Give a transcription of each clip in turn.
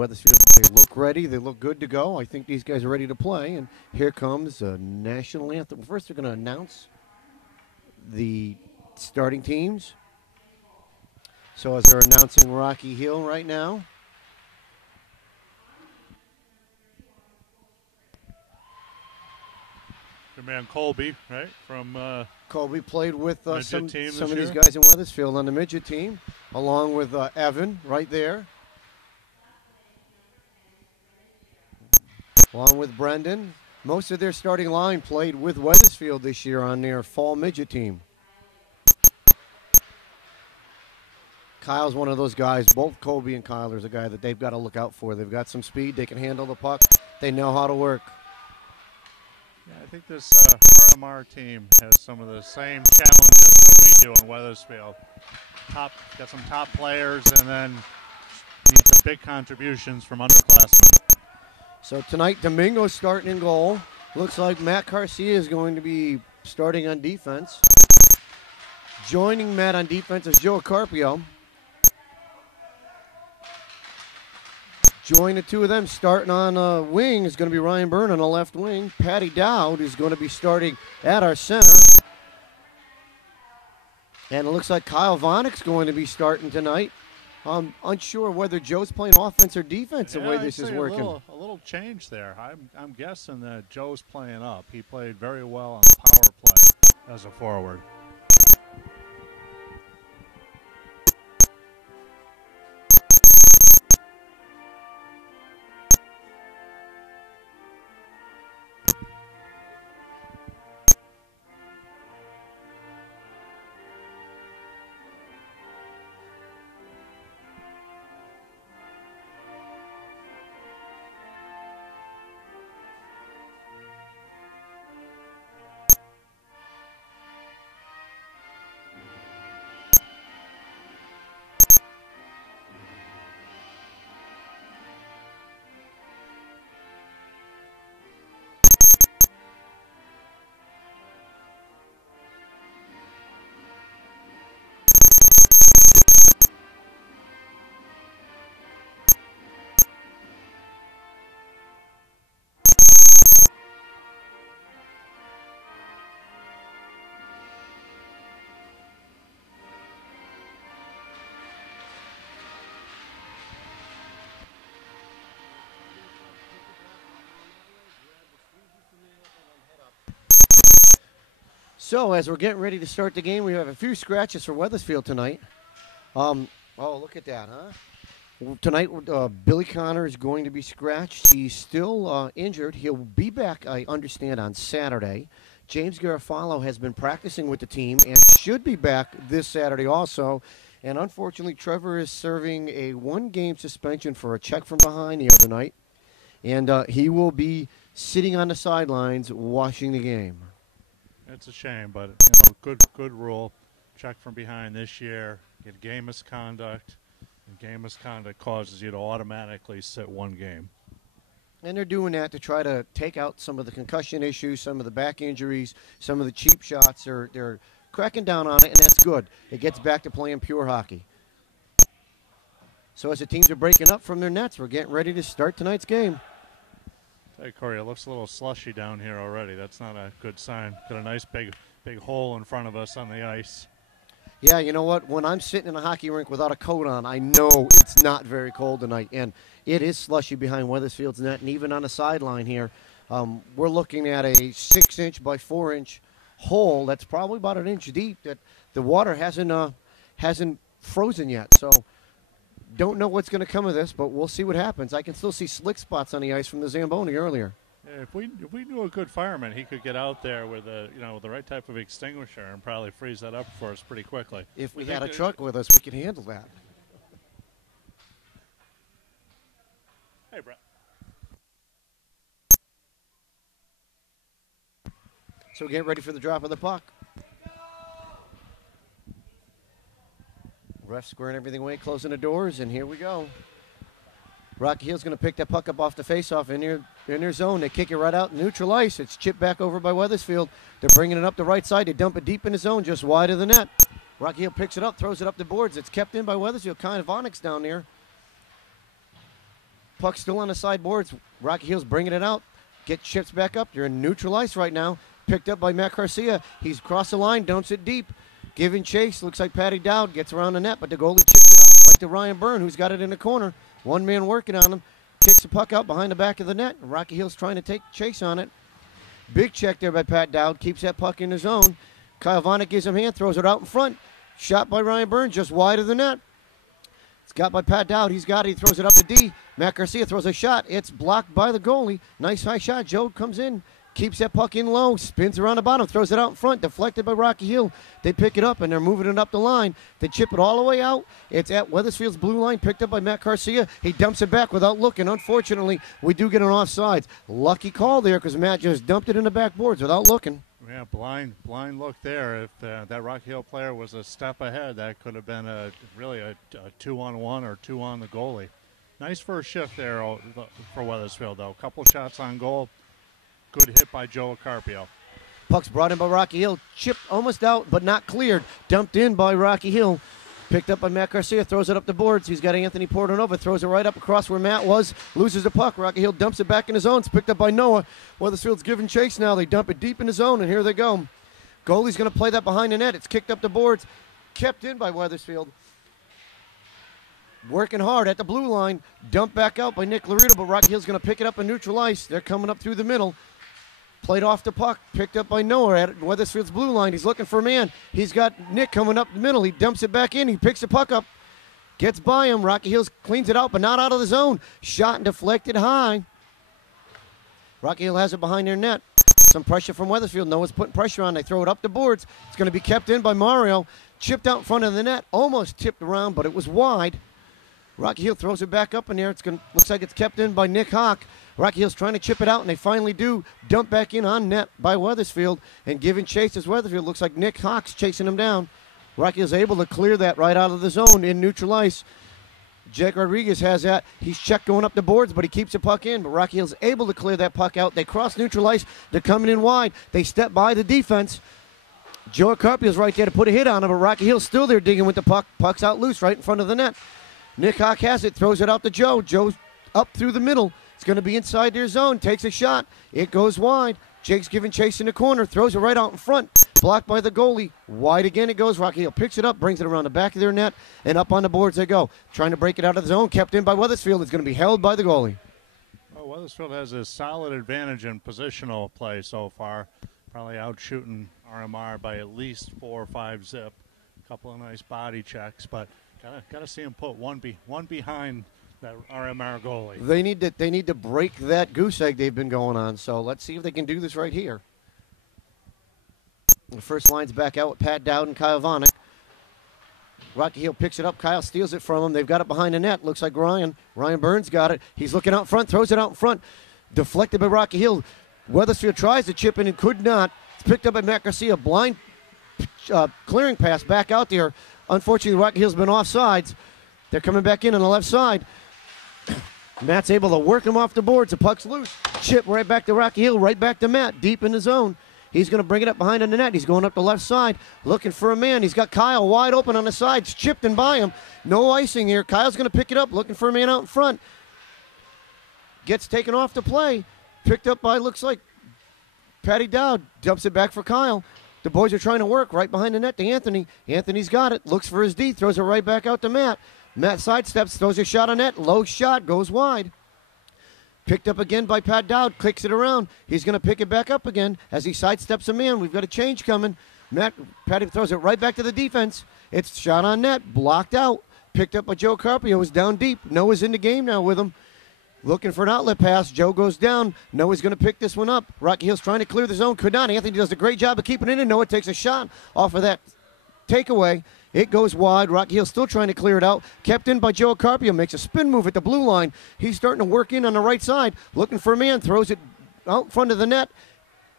Wethersfield, they look ready. They look good to go. I think these guys are ready to play. And here comes a national anthem. First, they're going to announce the starting teams. So as they're announcing Rocky Hill right now. Your man Colby, right? From Colby played with some of these guys in Wethersfield on the midget team, along with Evan right there. Along with Brendan. Most of their starting line played with Wethersfield this year on their fall midget team. Kyle's one of those guys. Both Colby and Kyle are a guy that they've got to look out for. They've got some speed. They can handle the puck. They know how to work. Yeah, I think this RMR team has some of the same challenges that we do in Wethersfield. Got some top players, and then need some big contributions from underclassmen. So tonight, Domingo's starting in goal. Looks like Matt Garcia is going to be starting on defense. Joining Matt on defense is Joe Carpio. Join the two of them starting on wing is going to be Ryan Byrne on the left wing. Patty Dowd is going to be starting at our center. And it looks like Kyle Vonnick's going to be starting tonight. I'm unsure whether Joe's playing offense or defense the way this is working. A little change there. I'm guessing that Joe's playing up. He played very well on the power play as a forward. So as we're getting ready to start the game, we have a few scratches for Wethersfield tonight. Oh, look at that, huh? Tonight, Billy Connor is going to be scratched. He's still injured. He'll be back, I understand, on Saturday. James Garofalo has been practicing with the team and should be back this Saturday also. And unfortunately, Trevor is serving a one-game suspension for a check from behind the other night. And he will be sitting on the sidelines watching the game. It's a shame, but good rule. Check from behind this year. Get game misconduct. And game misconduct causes you to automatically sit one game. And they're doing that to try to take out some of the concussion issues, some of the back injuries, some of the cheap shots. They're cracking down on it, and that's good. It gets back to playing pure hockey. So as the teams are breaking up from their nets, we're getting ready to start tonight's game. Hey, Corey, it looks a little slushy down here already. That's not a good sign. Got a nice big hole in front of us on the ice. Yeah, you know what? When I'm sitting in a hockey rink without a coat on, I know it's not very cold tonight. And it is slushy behind Wethersfield's net. And even on the sideline here, we're looking at a 6-inch by 4-inch hole that's probably about an inch deep that the water hasn't frozen yet. So don't know what's going to come of this, but we'll see what happens. I can still see slick spots on the ice from the Zamboni earlier. Yeah, if we knew a good fireman, he could get out there with with the right type of extinguisher and probably freeze that up for us pretty quickly. If we had a truck with us, we could handle that. Hey, Brett. So get ready for the drop of the puck. Ref squaring everything away, closing the doors, and here we go. Rocky Hill's going to pick that puck up off the faceoff in their zone. They kick it right out in neutral ice. It's chipped back over by Wethersfield. They're bringing it up the right side. They dump it deep in the zone, just wide of the net. Rocky Hill picks it up, throws it up the boards. It's kept in by Wethersfield. Kind of Onyx down there. Puck still on the sideboards. Rocky Hill's bringing it out. Get chips back up. They're in neutral ice right now. Picked up by Matt Garcia. He's crossed the line, dumps it deep. Giving chase. Looks like Patty Dowd gets around the net, but the goalie chips it up. Like to Ryan Byrne, who's got it in the corner. One man working on him. Kicks the puck out behind the back of the net. Rocky Hill's trying to take chase on it. Big check there by Pat Dowd. Keeps that puck in the zone. Kyle Vanek gives him a hand. Throws it out in front. Shot by Ryan Byrne just wide of the net. It's got by Pat Dowd. He's got it. He throws it up to D. Matt Garcia throws a shot. It's blocked by the goalie. Nice high shot. Joe comes in. Keeps that puck in low. Spins around the bottom. Throws it out in front. Deflected by Rocky Hill. They pick it up, and they're moving it up the line. They chip it all the way out. It's at Wethersfield's blue line. Picked up by Matt Garcia. He dumps it back without looking. Unfortunately, we do get an offsides. Lucky call there because Matt just dumped it in the backboards without looking. Yeah, blind look there. If that Rocky Hill player was a step ahead, that could have been really a 2-on-1 or 2 on the goalie. Nice first shift there for Wethersfield, though. Couple shots on goal. Good hit by Joe Carpio. Puck's brought in by Rocky Hill. Chipped almost out, but not cleared. Dumped in by Rocky Hill. Picked up by Matt Garcia. Throws it up the boards. He's got Anthony Portanova. Throws it right up across where Matt was. Loses the puck. Rocky Hill dumps it back in his zone. It's picked up by Noah. Wethersfield's giving chase now. They dump it deep in the zone, and here they go. Goalie's going to play that behind the net. It's kicked up the boards. Kept in by Wethersfield. Working hard at the blue line. Dumped back out by Nick Laredo, but Rocky Hill's going to pick it up in neutral ice. They're coming up through the middle. Played off the puck, picked up by Noah at Wethersfield's blue line. He's looking for a man. He's got Nick coming up the middle. He dumps it back in. He picks the puck up, gets by him. Rocky Hills cleans it out, but not out of the zone. Shot and deflected high. Rocky Hill has it behind their net. Some pressure from Wethersfield. Noah's putting pressure on. They throw it up the boards. It's going to be kept in by Mario. Chipped out in front of the net. Almost tipped around, but it was wide. Rocky Hill throws it back up in there. Looks like it's kept in by Nick Hawk. Rocky Hill's trying to chip it out, and they finally do dump back in on net by Wethersfield and giving chase as Wethersfield. Looks like Nick Hawk's chasing him down. Rocky Hill's able to clear that right out of the zone in neutral ice. Jake Rodriguez has that. He's checked going up the boards, but he keeps the puck in. But Rocky Hill's able to clear that puck out. They cross neutral ice. They're coming in wide. They step by the defense. Joe Carpio's right there to put a hit on him, but Rocky Hill's still there digging with the puck. Puck's out loose right in front of the net. Nick Hawk has it, throws it out to Joe. Joe's up through the middle. It's going to be inside their zone. Takes a shot. It goes wide. Jake's giving chase in the corner. Throws it right out in front. Blocked by the goalie. Wide again it goes. Rocky Hill picks it up, brings it around the back of their net, and up on the boards they go. Trying to break it out of the zone. Kept in by Wethersfield. It's going to be held by the goalie. Well, Wethersfield has a solid advantage in positional play so far. Probably out shooting RMR by at least 4 or 5 zip. A couple of nice body checks, but gotta see him put one behind that RMR goalie. They need to break that goose egg they've been going on. So let's see if they can do this right here. The first line's back out with Pat Dowd and Kyle Vanek. Rocky Hill picks it up. Kyle steals it from him. They've got it behind the net. Looks like Ryan Burns got it. He's looking out front. Throws it out in front. Deflected by Rocky Hill. Wethersfield tries to chip in and could not. It's picked up by Matt Garcia. Blind clearing pass back out there. Unfortunately, Rocky Hill's been offsides. They're coming back in on the left side. Matt's able to work him off the boards. The puck's loose. Chip right back to Rocky Hill, right back to Matt, deep in the zone. He's going to bring it up behind on the net. He's going up the left side, looking for a man. He's got Kyle wide open on the sides, chipped and by him. No icing here. Kyle's going to pick it up, looking for a man out in front. Gets taken off the play. Picked up by, looks like, Patty Dowd. Dumps it back for Kyle. The boys are trying to work right behind the net to Anthony. Anthony's got it. Looks for his D. Throws it right back out to Matt. Matt sidesteps, throws a shot on net. Low shot, goes wide. Picked up again by Pat Dowd. Clicks it around. He's going to pick it back up again as he sidesteps a man. We've got a change coming. Patty throws it right back to the defense. It's shot on net. Blocked out. Picked up by Joe Carpio. Was down deep. Noah's in the game now with him. Looking for an outlet pass. Joe goes down. Noah's going to pick this one up. Rocky Hill's trying to clear the zone. Could not. Anthony does a great job of keeping it in. Noah takes a shot off of that takeaway. It goes wide. Rocky Hill still trying to clear it out. Kept in by Joe Carpio. Makes a spin move at the blue line. He's starting to work in on the right side. Looking for a man. Throws it out in front of the net.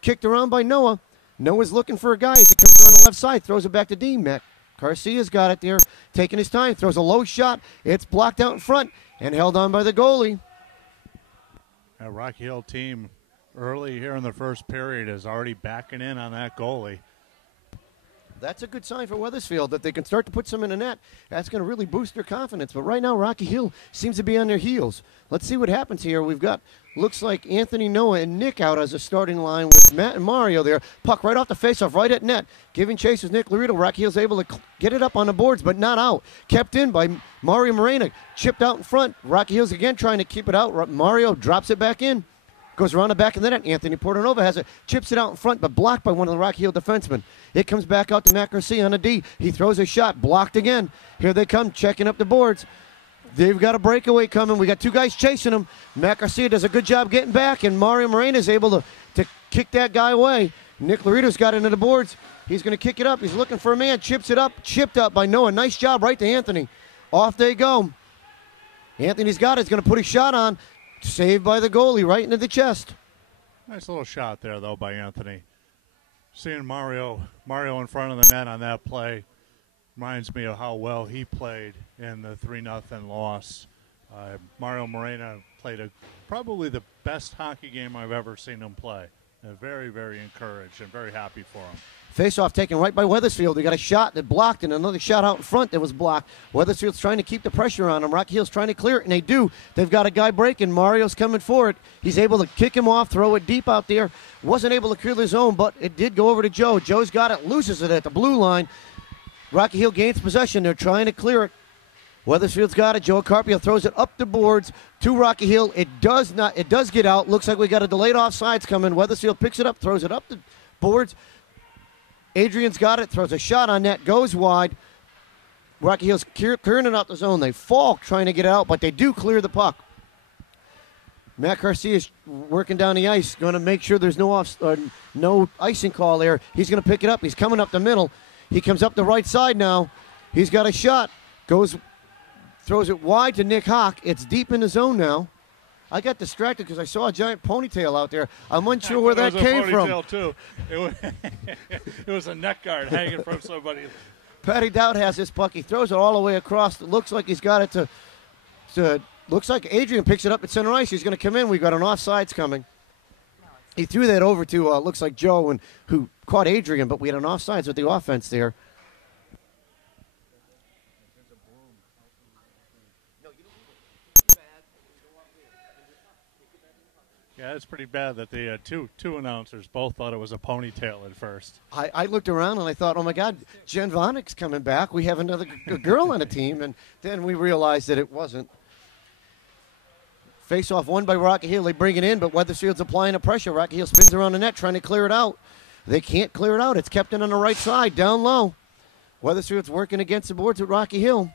Kicked around by Noah. Noah's looking for a guy as he comes around the left side. Throws it back to D. Matt Garcia's got it there. Taking his time. Throws a low shot. It's blocked out in front and held on by the goalie. That Rocky Hill team early here in the first period is already backing in on that goalie. That's a good sign for Wethersfield that they can start to put some in the net. That's going to really boost their confidence. But right now, Rocky Hill seems to be on their heels. Let's see what happens here. We've got, looks like Anthony, Noah, and Nick out as a starting line with Matt and Mario there. Puck right off the faceoff, right at net. Giving chase with Nick Laredo. Rocky Hill's able to get it up on the boards, but not out. Kept in by Mario Morena. Chipped out in front. Rocky Hill's again trying to keep it out. Mario drops it back in. Goes around the back of the net. Anthony Portanova has it. Chips it out in front, but blocked by one of the Rocky Hill defensemen. It comes back out to Matt Garcia on a D. He throws a shot. Blocked again. Here they come, checking up the boards. They've got a breakaway coming. We got two guys chasing them. Matt Garcia does a good job getting back, and Mario Morena is able to kick that guy away. Nick Laredo's got into the boards. He's going to kick it up. He's looking for a man. Chips it up. Chipped up by Noah. Nice job right to Anthony. Off they go. Anthony's got it. He's going to put his shot on. Saved by the goalie right into the chest. Nice little shot there, though, by Anthony. Seeing Mario in front of the net on that play reminds me of how well he played in the 3-0 loss. Mario Morena played probably the best hockey game I've ever seen him play. Very, very encouraged and very happy for him. Face-off taken right by Wethersfield. They got a shot that blocked and another shot out in front that was blocked. Wethersfield's trying to keep the pressure on them. Rocky Hill's trying to clear it, and they do. They've got a guy breaking. Mario's coming for it. He's able to kick him off, throw it deep out there. Wasn't able to clear the zone, but it did go over to Joe. Joe's got it, loses it at the blue line. Rocky Hill gains possession. They're trying to clear it. Wethersfield's got it. Joe Carpio throws it up the boards to Rocky Hill. It does get out. Looks like we got a delayed offsides coming. Wethersfield picks it up, throws it up the boards. Adrian's got it, throws a shot on net, goes wide. Rocky Hill's clearing it out the zone. They fall trying to get it out, but they do clear the puck. Matt Garcia is working down the ice, going to make sure there's no icing call there. He's going to pick it up. He's coming up the middle. He comes up the right side now. He's got a shot. Throws it wide to Nick Hawk. It's deep in the zone now. I got distracted because I saw a giant ponytail out there. I'm unsure where that came from. It was a ponytail, too. It was a neck guard hanging from somebody. Patty Dowd has this puck. He throws it all the way across. It looks like he's got it to looks like Adrian picks it up at center ice. He's going to come in. We've got an offsides coming. He threw that over to, looks like Joe, who caught Adrian, but we had an offsides with the offense there. Yeah, it's pretty bad that the two announcers both thought it was a ponytail at first. I looked around and I thought, oh, my God, Jen Vonnick's coming back. We have another girl on the team. And then we realized that it wasn't. Face-off won by Rocky Hill. They bring it in, but Wethersfield's applying the pressure. Rocky Hill spins around the net trying to clear it out. They can't clear it out. It's kept in on the right side, down low. Wethersfield's working against the boards with Rocky Hill.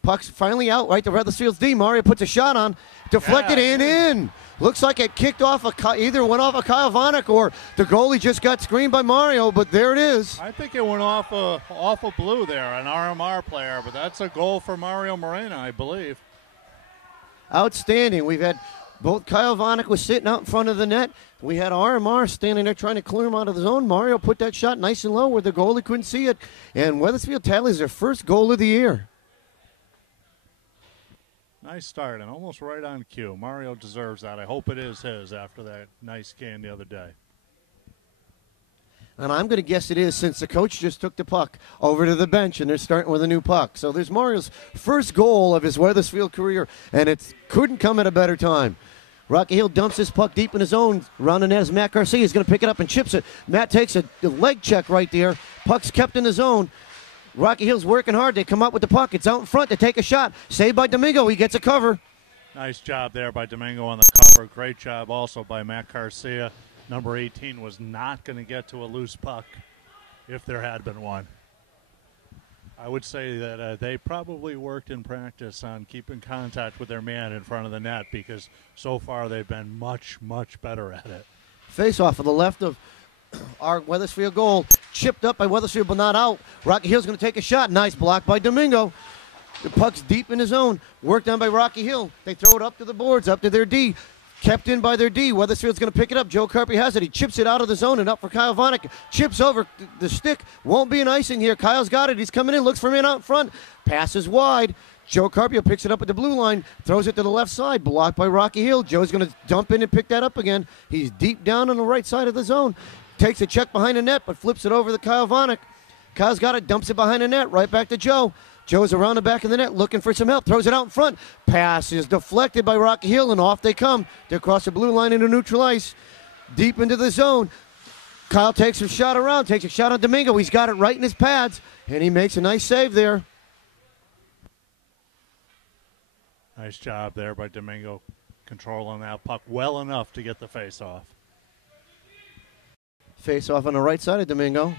Puck's finally out right to Wethersfield's D. Mario puts a shot on. Deflected in. Looks like it kicked off either went off Kyle Vonnick or the goalie just got screened by Mario, but there it is. I think it went off a blue there, an RMR player, but that's a goal for Mario Morena, I believe. Outstanding. We've had both Kyle Vonnick was sitting out in front of the net. We had RMR standing there trying to clear him out of the zone. Mario put that shot nice and low where the goalie couldn't see it. And Wethersfield tallies their first goal of the year. Nice start and almost right on cue. Mario deserves that. I hope it is his after that nice game the other day. And I'm going to guess it is since the coach just took the puck over to the bench and they're starting with a new puck. So there's Mario's first goal of his Wethersfield career, and it couldn't come at a better time. Rocky Hill dumps his puck deep in his own. Round the net as Matt Garcia is going to pick it up and chips it. Matt takes a leg check right there. Puck's kept in the zone. Rocky Hill's working hard. They come up with the puck. It's out in front. They take a shot. Saved by Domingo. He gets a cover. Nice job there by Domingo on the cover. Great job also by Matt Garcia. Number 18 was not going to get to a loose puck if there had been one. I would say that they probably worked in practice on keeping contact with their man in front of the net because so far they've been much, much better at it. Face off of the left of our Wethersfield goal. Chipped up by Wethersfield, but not out. Rocky Hill's going to take a shot. Nice block by Domingo. The puck's deep in his zone. Worked on by Rocky Hill. They throw it up to the boards, up to their D. Kept in by their D. Wethersfield's going to pick it up. Joe Carpy has it. He chips it out of the zone and up for Kyle Vonnick. Chips over the stick. Won't be an icing here. Kyle's got it. He's coming in. Looks for a man out in front. Passes wide. Joe Carpio picks it up at the blue line. Throws it to the left side. Blocked by Rocky Hill. Joe's going to dump in and pick that up again. He's deep down on the right side of the zone. Takes a check behind the net, but flips it over to Kyle Vonnick. Kyle's got it, dumps it behind the net, right back to Joe. Joe's around the back of the net looking for some help, throws it out in front. Pass is deflected by Rocky Hill, and off they come. They cross the blue line into neutral ice, deep into the zone. Kyle takes a shot around, takes a shot on Domingo. He's got it right in his pads, and he makes a nice save there. Nice job there by Domingo, controlling that puck well enough to get the face-off. Face-off on the right side of Domingo.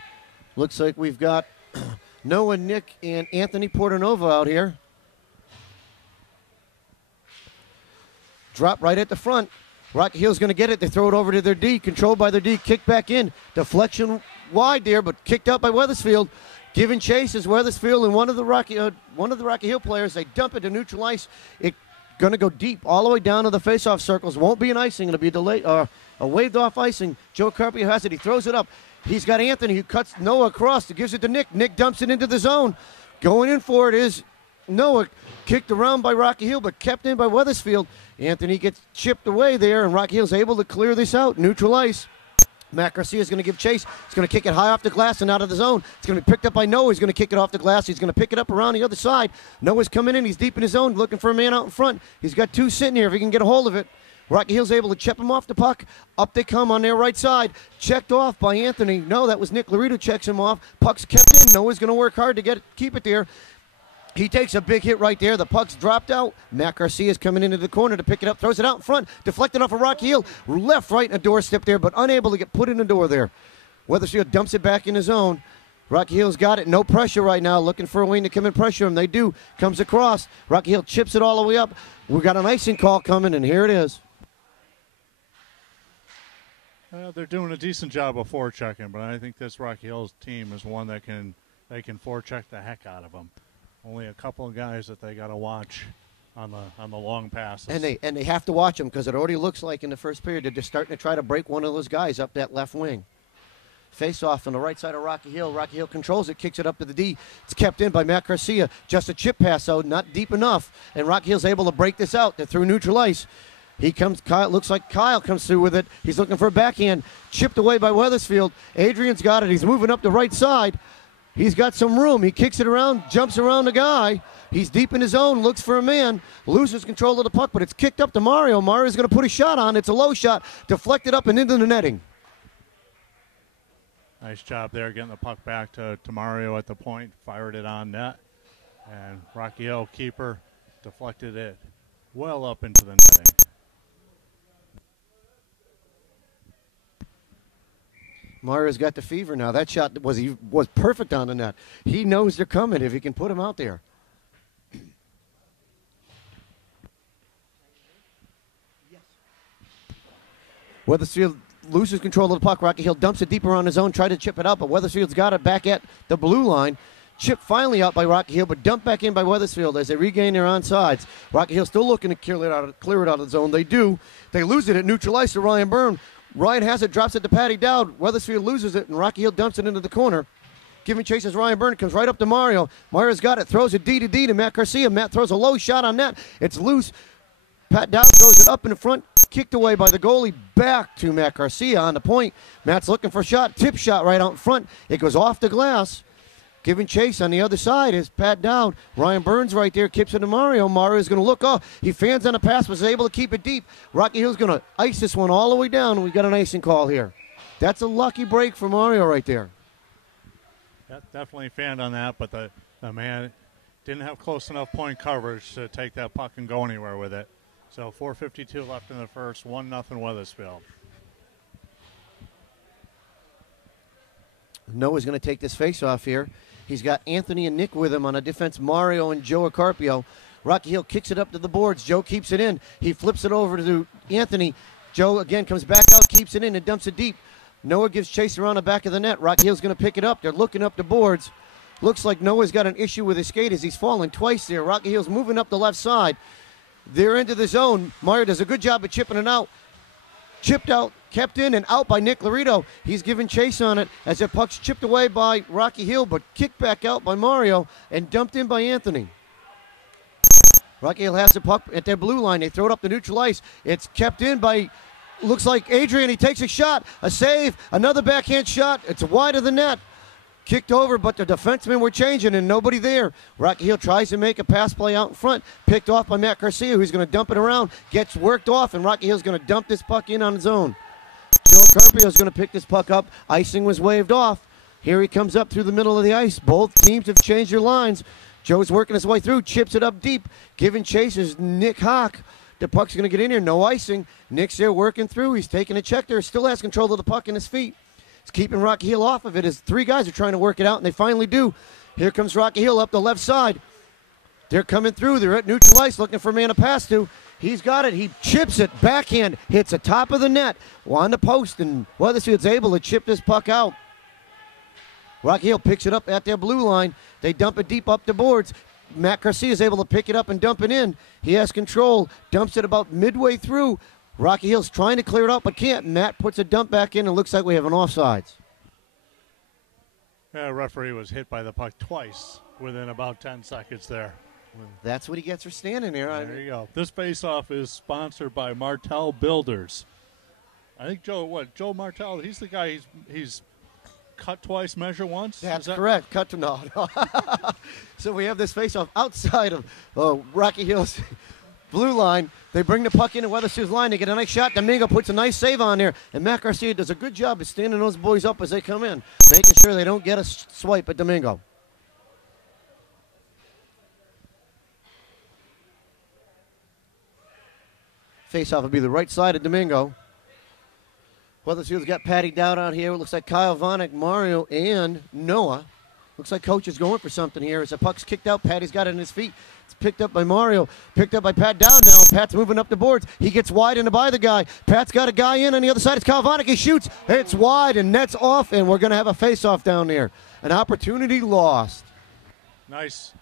Looks like we've got Noah, Nick, and Anthony Portanova out here. Drop right at the front. Rocky Hill's going to get it. They throw it over to their D, controlled by their D, kick back in. Deflection wide there, but kicked out by Wethersfield. Giving chase is Wethersfield and one of the Rocky Hill players. They dump it to neutral ice. It's going to go deep all the way down to the face-off circles. Won't be an icing. It'll be a waved-off icing. Joe Carpio has it. He throws it up. He's got Anthony who cuts Noah across. He gives it to Nick. Nick dumps it into the zone. Going in for it is Noah. Kicked around by Rocky Hill, but kept in by Wethersfield. Anthony gets chipped away there, and Rocky Hill's able to clear this out. Neutral ice. Matt Garcia is going to give chase. He's going to kick it high off the glass and out of the zone. It's going to be picked up by Noah. He's going to kick it off the glass. He's going to pick it up around the other side. Noah's coming in. He's deep in his zone looking for a man out in front. He's got two sitting here if he can get a hold of it. Rocky Hill's able to chip him off the puck. Up they come on their right side. Checked off by Anthony. No, that was Nick Laredo checks him off. Puck's kept in. Noah's going to work hard to keep it there. He takes a big hit right there. The puck's dropped out. Matt Garcia's coming into the corner to pick it up. Throws it out in front. Deflected off of Rocky Hill. Left, right in a doorstep there, but unable to get put in the door there. Wethersfield dumps it back in his zone. Rocky Hill's got it. No pressure right now. Looking for a wing to come and pressure him. They do. Comes across. Rocky Hill chips it all the way up. We've got an icing call coming, and here it is. They're doing a decent job of forechecking, but I think this Rocky Hills team is one that they can forecheck the heck out of them. Only a couple of guys that they got to watch on the long passes. And they have to watch them because it already looks like in the first period they're just starting to try to break one of those guys up that left wing. Face off on the right side of Rocky Hill. Rocky Hill controls it, kicks it up to the D. It's kept in by Matt Garcia. Just a chip pass out, not deep enough. And Rocky Hill's able to break this out. They're through neutral ice. He comes, Kyle, looks like Kyle comes through with it. He's looking for a backhand. Chipped away by Wethersfield. Adrian's got it. He's moving up the right side. He's got some room. He kicks it around, jumps around the guy. He's deep in his zone, looks for a man, loses control of the puck, but it's kicked up to Mario. Mario's going to put a shot on. It's a low shot, deflected up and into the netting. Nice job there getting the puck back to Mario at the point, fired it on net, and Rocky Hill keeper deflected it well up into the netting. Mario's got the fever now. That shot was perfect on the net. He knows they're coming if he can put them out there. Wethersfield loses control of the puck. Rocky Hill dumps it deeper on his own, tried to chip it out, but Wethersfield's got it back at the blue line. Chip finally out by Rocky Hill, but dumped back in by Wethersfield as they regain their onsides. Rocky Hill still looking to clear it out of the zone. They do. They lose it at neutral ice to Ryan Byrne. Ryan has it, drops it to Patty Dowd. Wethersfield loses it, and Rocky Hill dumps it into the corner. Giving chase as Ryan Byrne comes right up to Mario. Mario's got it, throws it D to Matt Garcia. Matt throws a low shot on net. It's loose. Pat Dowd throws it up in the front, kicked away by the goalie, back to Matt Garcia on the point. Matt's looking for a shot, tip shot right out in front. It goes off the glass. Giving chase on the other side is Pat Dowd. Ryan Burns right there, keeps it to Mario. Mario's going to look off. He fans on the pass, was able to keep it deep. Rocky Hill's going to ice this one all the way down, and we've got an icing call here. That's a lucky break for Mario right there. Definitely fanned on that, but the man didn't have close enough point coverage to take that puck and go anywhere with it. So 4:52 left in the first, 1-0 Wethersfield. Noah's going to take this face-off here. He's got Anthony and Nick with him on a defense, Mario and Joe Carpio. Rocky Hill kicks it up to the boards. Joe keeps it in. He flips it over to Anthony. Joe again comes back out, keeps it in, and dumps it deep. Noah gives chase around the back of the net. Rocky Hill's going to pick it up. They're looking up the boards. Looks like Noah's got an issue with his skate as he's falling twice there. Rocky Hill's moving up the left side. They're into the zone. Mario does a good job of chipping it out. Chipped out, kept in, and out by Nick Laredo. He's giving chase on it as the puck's chipped away by Rocky Hill, but kicked back out by Mario and dumped in by Anthony. Rocky Hill has the puck at their blue line. They throw it up the neutral ice. It's kept in by, looks like Adrian. He takes a shot, a save, another backhand shot. It's wide of the net. kicked over, but the defensemen were changing and nobody there. Rocky Hill tries to make a pass play out in front, picked off by Matt Garcia, who's going to dump it around, gets worked off, and Rocky Hill's going to dump this puck in on his own. Joe Carpio's going to pick this puck up. Icing was waved off. Here he comes up through the middle of the ice. Both teams have changed their lines. Joe's working his way through, chips it up deep. Giving chase is Nick Hawk. The puck's going to get in here. No icing. Nick's there working through. He's taking a check there. Still has control of the puck in his feet. He's keeping Rocky Hill off of it as three guys are trying to work it out, and they finally do. Here comes Rocky Hill up the left side. They're coming through. They're at neutral ice looking for a man to pass to. He's got it. He chips it. Backhand. Hits the top of the net. On the post, and Wethersfield's able to chip this puck out. Rocky Hill picks it up at their blue line. They dump it deep up the boards. Matt Garcia is able to pick it up and dump it in. He has control. Dumps it about midway through. Rocky Hill's trying to clear it out but can't. Matt puts a dump back in and looks like we have an offsides. Yeah, referee was hit by the puck twice within about 10 seconds there. That's what he gets for standing there. There you go. This face-off is sponsored by Martel Builders. I think Joe Martel, he's the guy, he's cut twice, measure once? That's correct. Cut to no. So we have this face-off outside of Rocky Hill's blue line. They bring the puck into Wethersfield's line. They get a nice shot. Domingo puts a nice save on there. And Matt Garcia does a good job of standing those boys up as they come in, making sure they don't get a swipe at Domingo. Face-off will be the right side of Domingo. Wethersfield's got Patty Dowd out here. It looks like Kyle Vonick, Mario, and Noah. Looks like coach is going for something here. As the puck's kicked out, Patty's got it in his feet. It's picked up by Mario. Picked up by Pat Dowd now. Pat's moving up the boards. He gets wide into by the guy. Pat's got a guy in on the other side. It's Kyle Vonick. He shoots. It's wide and nets off, and we're going to have a face-off down there. An opportunity lost. Nice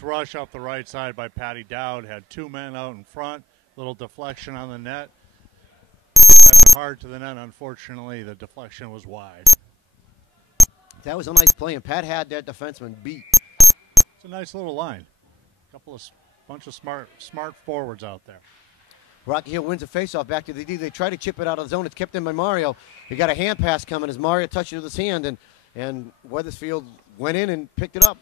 rush up the right side by Patty Dowd. Had two men out in front. Little deflection on the net. Driving hard to the net. Unfortunately, the deflection was wide. That was a nice play, and Pat had that defenseman beat. It's a nice little line. Bunch of smart forwards out there. Rocky Hill wins a faceoff back to the D. They try to chip it out of the zone. It's kept in by Mario. He got a hand pass coming as Mario touched it with his hand, and Wethersfield went in and picked it up.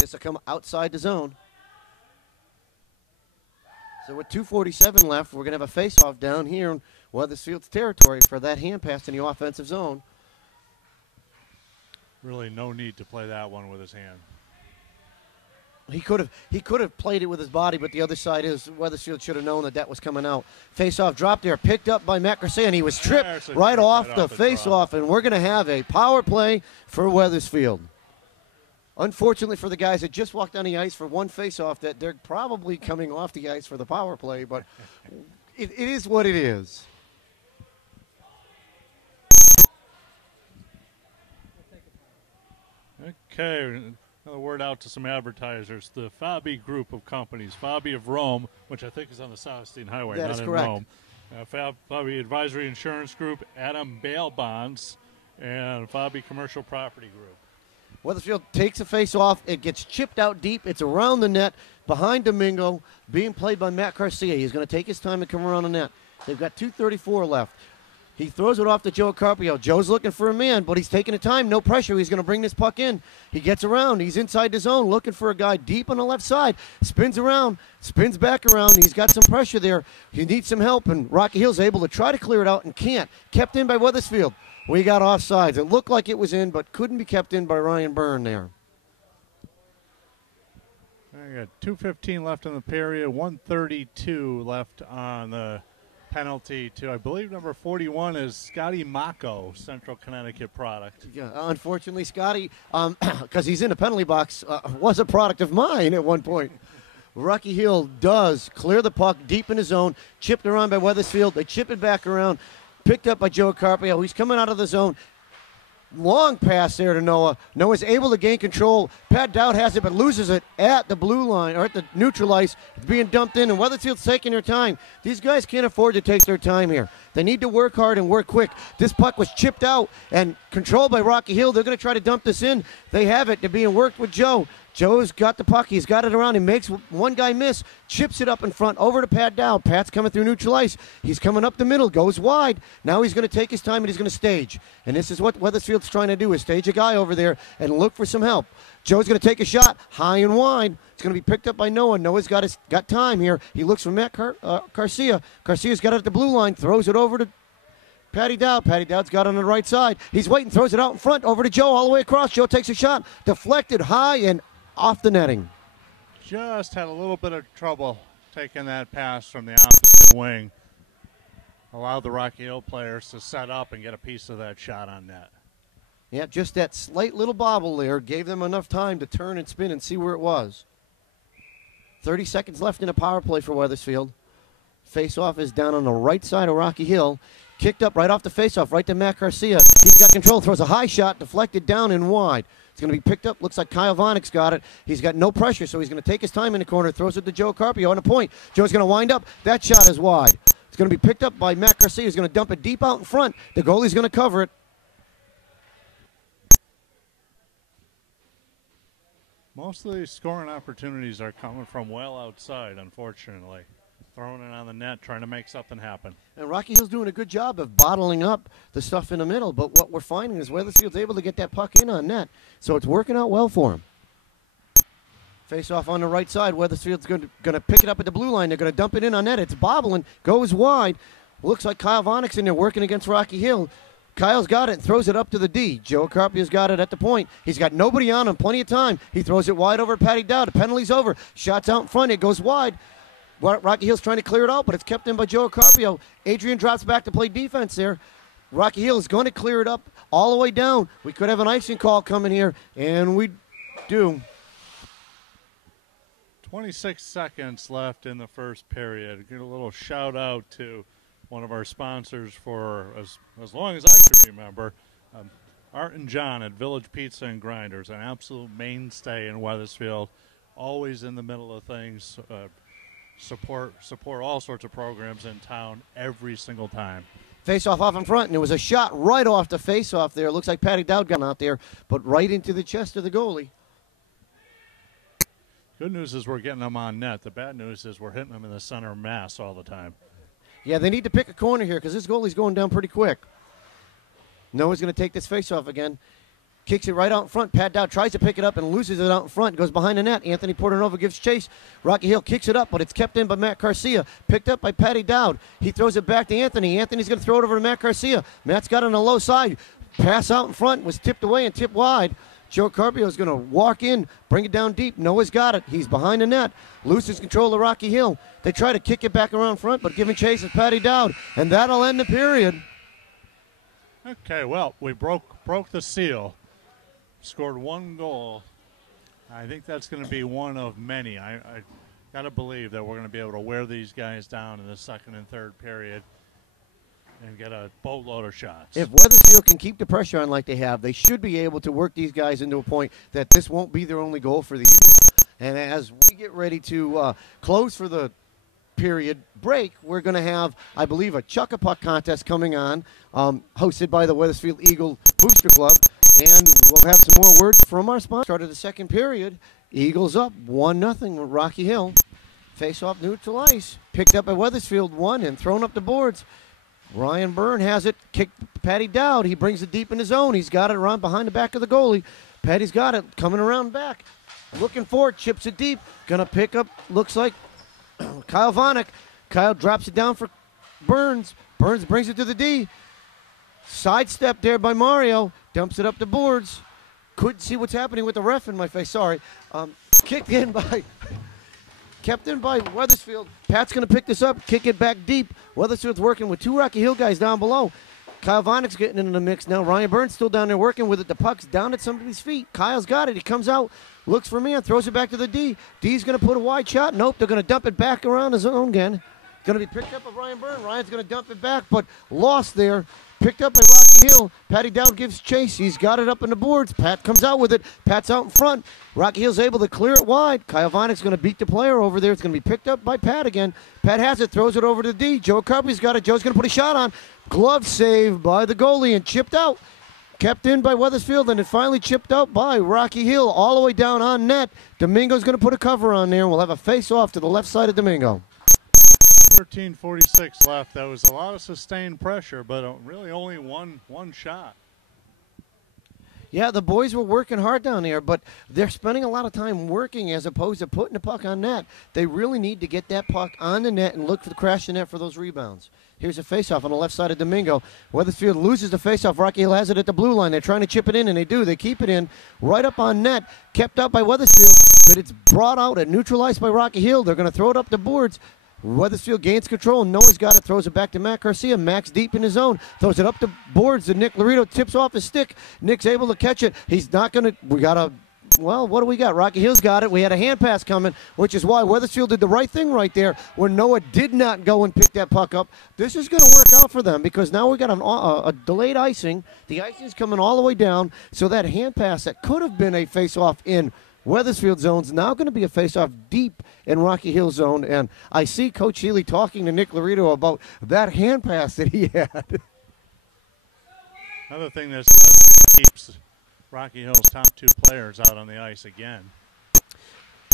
This will come outside the zone. So with 2:47 left, we're going to have a face-off down here in Wethersfield's territory for that hand pass in the offensive zone. Really no need to play that one with his hand. He could have played it with his body, but the other side is Wethersfield should have known that was coming out. Face-off drop there, picked up by Matt Garcia, and he was tripped right off the face-off, and we're going to have a power play for Wethersfield. Unfortunately for the guys that just walked on the ice for one face-off, that they're probably coming off the ice for the power play, but it is what it is. Okay, another word out to some advertisers. The Fabi group of companies, Fabi of Rome, which I think is on the South Steen Highway, that not is in correct. Rome. Fabi Advisory Insurance Group, Adam Bail Bonds, and Fabi Commercial Property Group. Wethersfield takes a face-off. It gets chipped out deep. It's around the net behind Domingo, being played by Matt Garcia. He's going to take his time and come around the net. They've got 2:34 left. He throws it off to Joe Carpio. Joe's looking for a man, but he's taking the time. No pressure. He's going to bring this puck in. He gets around. He's inside the zone looking for a guy deep on the left side. Spins around. Spins back around. He's got some pressure there. He needs some help, and Rocky Hill's able to try to clear it out and can't. Kept in by Wethersfield. We got offsides. It looked like it was in, but couldn't be kept in by Ryan Byrne there. I got 2:15 left in the period, 1:32 left on the penalty to, I believe, number 41 is Scotty Mako, Central Connecticut product. Yeah, unfortunately, Scotty, because he's in the penalty box, was a product of mine at one point. Rocky Hill does clear the puck deep in the zone, chipped around by Wethersfield. They chip it back around. Picked up by Joe Carpio. He's coming out of the zone. Long pass there to Noah. Noah's able to gain control. Pat Dowd has it, but loses it at the blue line, or at the neutral ice. It's being dumped in, and Wethersfield's taking their time. These guys can't afford to take their time here. They need to work hard and work quick. This puck was chipped out and controlled by Rocky Hill. They're going to try to dump this in. They have it. They're being worked with Joe. Joe's got the puck. He's got it around. He makes one guy miss, chips it up in front, over to Pat Dow. Pat's coming through neutral ice. He's coming up the middle, goes wide. Now he's going to take his time and he's going to stage. And this is what Wethersfield's trying to do, is stage a guy over there and look for some help. Joe's going to take a shot, high and wide. It's going to be picked up by Noah. Noah's got time here. He looks for Matt Garcia. Garcia's got it at the blue line, throws it over to Patty Dowd. Patty Dowd's got it on the right side. He's waiting, throws it out in front, over to Joe, all the way across. Joe takes a shot, deflected high and off the netting. Just had a little bit of trouble taking that pass from the opposite wing. Allowed the Rocky Hill players to set up and get a piece of that shot on net. Yeah, just that slight little bobble there gave them enough time to turn and spin and see where it was. 30 seconds left in a power play for Wethersfield. Face-off is down on the right side of Rocky Hill. Kicked up right off the face-off, right to Matt Garcia. He's got control, throws a high shot, deflected down and wide. It's going to be picked up. Looks like Kyle Vonnick's got it. He's got no pressure, so he's going to take his time in the corner, throws it to Joe Carpio on a point. Joe's going to wind up. That shot is wide. It's going to be picked up by Matt Garcia. He's going to dump it deep out in front. The goalie's going to cover it. Most of these scoring opportunities are coming from well outside, unfortunately. Throwing it on the net, trying to make something happen. And Rocky Hill's doing a good job of bottling up the stuff in the middle, but what we're finding is Wethersfield's able to get that puck in on net, so it's working out well for him. Face off on the right side. Wethersfield's going to pick it up at the blue line. They're going to dump it in on net. It's bobbling, goes wide. Looks like Kyle Vonnick's in there working against Rocky Hill. Kyle's got it and throws it up to the D. Joe Carpio's got it at the point. He's got nobody on him, plenty of time. He throws it wide over to Patty Dowd. The penalty's over. Shots out in front. It goes wide. Rocky Hill's trying to clear it out, but it's kept in by Joe Carpio. Adrian drops back to play defense there. Rocky Hill is going to clear it up all the way down. We could have an icing call coming here, and we do. 26 seconds left in the first period. Get a little shout out to one of our sponsors for as long as I can remember. Art and John at Village Pizza and Grinders, an absolute mainstay in Wethersfield, always in the middle of things. Support all sorts of programs in town every single time. Face-off off in front, and it was a shot right off the face-off there. Looks like Patty Dowd got out there, but right into the chest of the goalie. Good news is we're getting them on net. The bad news is we're hitting them in the center mass all the time. Yeah, they need to pick a corner here because this goalie's going down pretty quick. Noah's going to take this face-off again. Kicks it right out in front. Pat Dowd tries to pick it up and loses it out in front. Goes behind the net. Anthony Portanova gives chase. Rocky Hill kicks it up, but it's kept in by Matt Garcia. Picked up by Patty Dowd. He throws it back to Anthony. Anthony's going to throw it over to Matt Garcia. Matt's got it on the low side. Pass out in front. Was tipped away and tipped wide. Joe Carpio is going to walk in, bring it down deep. Noah's got it. He's behind the net. Loses control of Rocky Hill. They try to kick it back around front, but giving chase is Patty Dowd. And that'll end the period. Okay, well, we broke the seal. Scored one goal. I think that's going to be one of many. I got to believe that we're going to be able to wear these guys down in the second and third period and get a boatload of shots. If Wethersfield can keep the pressure on like they have, they should be able to work these guys into a point that this won't be their only goal for the evening. And as we get ready to close for the period break, we're going to have, I believe, a Chuck-a-Puck contest coming on, hosted by the Wethersfield Eagle Booster Club. And we'll have some more words from our sponsor. Start of the second period. Eagles up 1-0 with Rocky Hill. Face off neutral ice. Picked up by Wethersfield, won and thrown up the boards. Ryan Byrne has it. Kicked Patty Dowd. He brings it deep in his zone. He's got it around behind the back of the goalie. Patty's got it. Coming around back. Looking for it. Chips it deep. Going to pick up, looks like, Kyle Vonnick. Kyle drops it down for Burns. Burns brings it to the D. Sidestep there by Mario. Dumps it up the boards. Couldn't see what's happening with the ref in my face. Sorry. Kept in by Wethersfield. Pat's going to pick this up, kick it back deep. Wethersfield's working with two Rocky Hill guys down below. Kyle Vonnick's getting into the mix now. Ryan Burns still down there working with it. The puck's down at somebody's feet. Kyle's got it. He comes out, looks for man, throws it back to the D. D's going to put a wide shot. Nope, they're going to dump it back around his own again. Going to be picked up by Ryan Byrne. Ryan's going to dump it back, but lost there. Picked up by Rocky Hill. Patty Dowd gives chase. He's got it up in the boards. Pat comes out with it. Pat's out in front. Rocky Hill's able to clear it wide. Kyle Vonnick's going to beat the player over there. It's going to be picked up by Pat again. Pat has it, throws it over to the D. Joe Carpy's got it. Joe's going to put a shot on. Glove save by the goalie and chipped out. kept in by Wethersfield, and it finally chipped out by Rocky Hill all the way down on net. Domingo's going to put a cover on there, and we'll have a face-off to the left side of Domingo. 13:46 left. That was a lot of sustained pressure, but really only one shot. Yeah, the boys were working hard down there, but they're spending a lot of time working as opposed to putting the puck on net. They really need to get that puck on the net and look for the crash the net for those rebounds. Here's a faceoff on the left side of Domingo. Wethersfield loses the faceoff. Rocky Hill has it at the blue line. They're trying to chip it in, and they do. They keep it in right up on net, kept up by Wethersfield, but it's brought out and neutralized by Rocky Hill. They're going to throw it up the boards. Wethersfield gains control. Noah's got it, throws it back to Matt Garcia. Max deep in his zone, throws it up the boards to Nick Laredo, tips off his stick. Nick's able to catch it. He's not going to, well, what do we got? Rocky Hill's got it. We had a hand pass coming, which is why Wethersfield did the right thing right there when Noah did not go and pick that puck up. This is going to work out for them because now we got a delayed icing. The icing's coming all the way down, so that hand pass that could have been a face-off in Wethersfield zone's now going to be a face-off deep in Rocky Hill zone, and I see Coach Healy talking to Nick Laredo about that hand pass that he had. Another thing this does is it keeps Rocky Hill's top two players out on the ice again.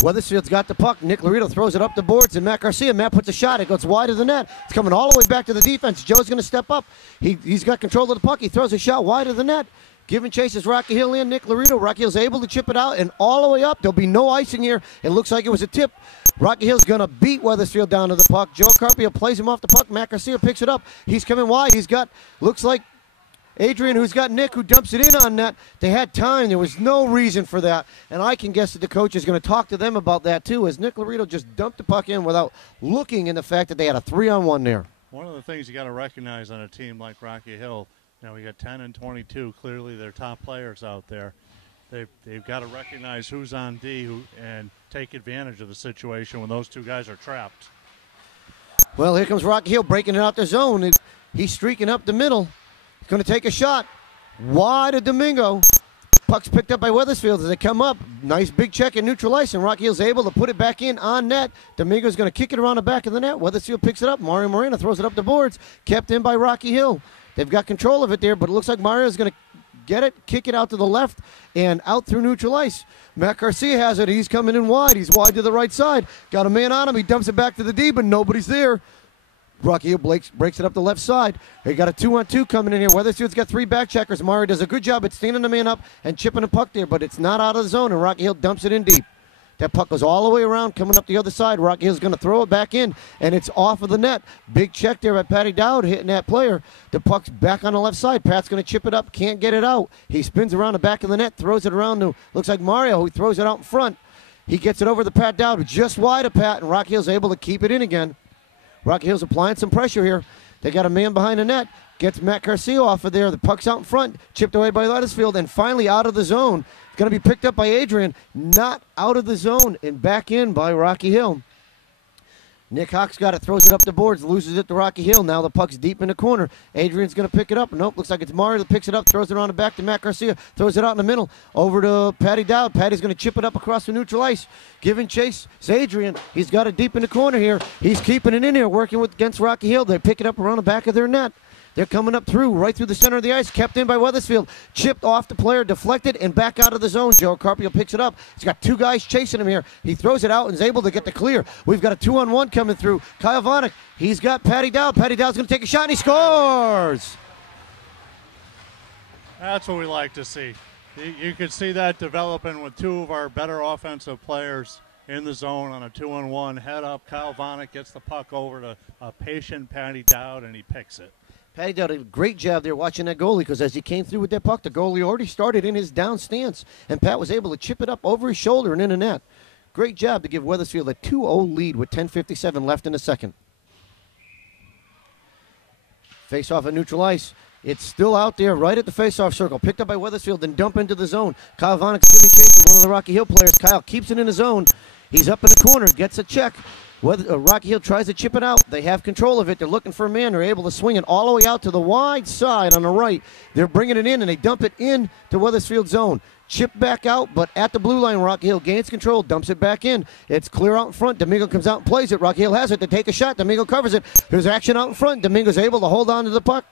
Wethersfield's got the puck. Nick Laredo throws it up the boards, and Matt Garcia. Matt puts a shot. It goes wide of the net. It's coming all the way back to the defense. Joe's going to step up. He's got control of the puck. He throws a shot wide of the net. Giving chases Rocky Hill and Nick Laredo. Rocky Hill's able to chip it out and all the way up. There'll be no icing here. It looks like it was a tip. Rocky Hill's going to beat Wethersfield down to the puck. Joe Carpio plays him off the puck. Matt Garcia picks it up. He's coming wide. He's got, looks like Adrian, who's got Nick, who dumps it in on net. They had time. There was no reason for that. And I can guess that the coach is going to talk to them about that too, as Nick Laredo just dumped the puck in without looking in the fact that they had a 3-on-1 there. One of the things you got to recognize on a team like Rocky Hill, we got 10 and 22. Clearly, they're top players out there. They've got to recognize who's on D and take advantage of the situation when those two guys are trapped. Well, here comes Rocky Hill breaking it out the zone. He's streaking up the middle. He's going to take a shot. Wide of Domingo. Puck's picked up by Wethersfield as they come up. Nice big check and neutralize, and Rocky Hill's able to put it back in on net. Domingo's going to kick it around the back of the net. Wethersfield picks it up. Mario Moreno throws it up the boards. Kept in by Rocky Hill. They've got control of it there, but it looks like Mario's going to get it, kick it out to the left, and out through neutral ice. Matt Garcia has it. He's coming in wide. He's wide to the right side. Got a man on him. He dumps it back to the D, but nobody's there. Rocky Hill breaks it up the left side. They got a 2-on-2 coming in here. Wethersfield's got three back checkers. Mario does a good job at standing the man up and chipping the puck there, but it's not out of the zone, and Rocky Hill dumps it in deep. That puck goes all the way around, coming up the other side. Rocky Hill's going to throw it back in, and it's off of the net. Big check there by Patty Dowd hitting that player. The puck's back on the left side. Pat's going to chip it up, can't get it out. He spins around the back of the net, throws it around to, looks like Mario, who throws it out in front. He gets it over to Pat Dowd, just wide of Pat, and Rocky Hill's able to keep it in again. Rocky Hill's applying some pressure here. They got a man behind the net. Gets Matt Garcia off of there. The puck's out in front, chipped away by Wethersfield, and finally out of the zone. It's going to be picked up by Adrian, not out of the zone, and back in by Rocky Hill. Nick Hawks got it, throws it up the boards, loses it to Rocky Hill. Now the puck's deep in the corner. Adrian's going to pick it up. Nope, looks like it's Mario that picks it up, throws it on the back to Matt Garcia, throws it out in the middle, over to Patty Dowd. Patty's going to chip it up across the neutral ice. Giving chase, it's Adrian. He's got it deep in the corner here. He's keeping it in here, working against Rocky Hill. They pick it up around the back of their net. They're coming up through, right through the center of the ice, kept in by Wethersfield. Chipped off the player, deflected, and back out of the zone. Joe Carpio picks it up. He's got two guys chasing him here. He throws it out and is able to get the clear. We've got a 2-on-1 coming through. Kyle Vanek, he's got Patty Dowd. Patty Dowd's going to take a shot, and he scores! That's what we like to see. You could see that developing with two of our better offensive players in the zone on a 2-on-1. Head up, Kyle Vanek gets the puck over to a patient Patty Dowd, and he picks it. Patty did a great job there watching that goalie, because as he came through with that puck, the goalie already started in his down stance, and Pat was able to chip it up over his shoulder and in the net. Great job to give Wethersfield a 2-0 lead with 10:57 left in the second. Face-off at neutral ice. It's still out there right at the face-off circle. Picked up by Wethersfield and dump into the zone. Kyle Vonek's giving chase to one of the Rocky Hill players. Kyle keeps it in the zone. He's up in the corner, gets a check. Rocky Hill tries to chip it out. They have control of it. They're looking for a man. They're able to swing it all the way out to the wide side on the right. They're bringing it in, and they dump it in to Wethersfield zone. Chip back out, but at the blue line, Rocky Hill gains control, dumps it back in. It's clear out in front. Domingo comes out and plays it. Rocky Hill has it. They take a shot. Domingo covers it. There's action out in front. Domingo's able to hold on to the puck.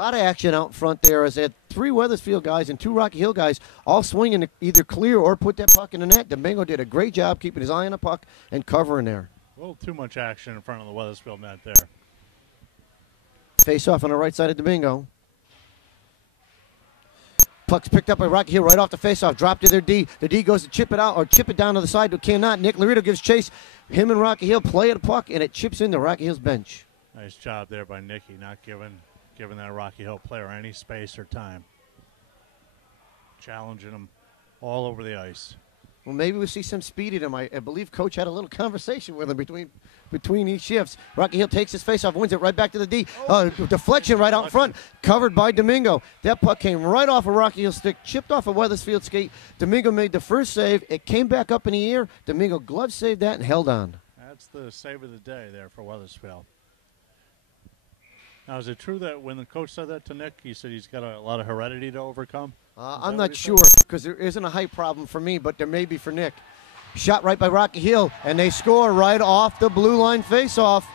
lot of action out front there as they had 3 Wethersfield guys and 2 Rocky Hill guys all swinging to either clear or put that puck in the net. Domingo did a great job keeping his eye on the puck and covering there. A little too much action in front of the Wethersfield net there. Face off on the right side of Domingo. Puck's picked up by Rocky Hill right off the face-off. Drop to their D. The D goes to chip it out or chip it down to the side, but cannot. Nick Laredo gives chase. Him and Rocky Hill play at a puck, and it chips into Rocky Hill's bench. Nice job there by Nicky, not giving that Rocky Hill player any space or time. Challenging him all over the ice. Well, maybe we'll see some speed in him. I believe Coach had a little conversation with him between each shifts. Rocky Hill takes his face-off, wins it right back to the D. Deflection right out in front, covered by Domingo. That puck came right off of Rocky Hill's stick, chipped off a Wethersfield skate. Domingo made the first save. It came back up in the air. Domingo glove saved that and held on. That's the save of the day there for Wethersfield. Now, is it true that when the coach said that to Nick, he said he's got a lot of heredity to overcome? I'm not sure because there isn't a height problem for me, but there may be for Nick. Shot right by Rocky Hill, and they score right off the blue line face-off.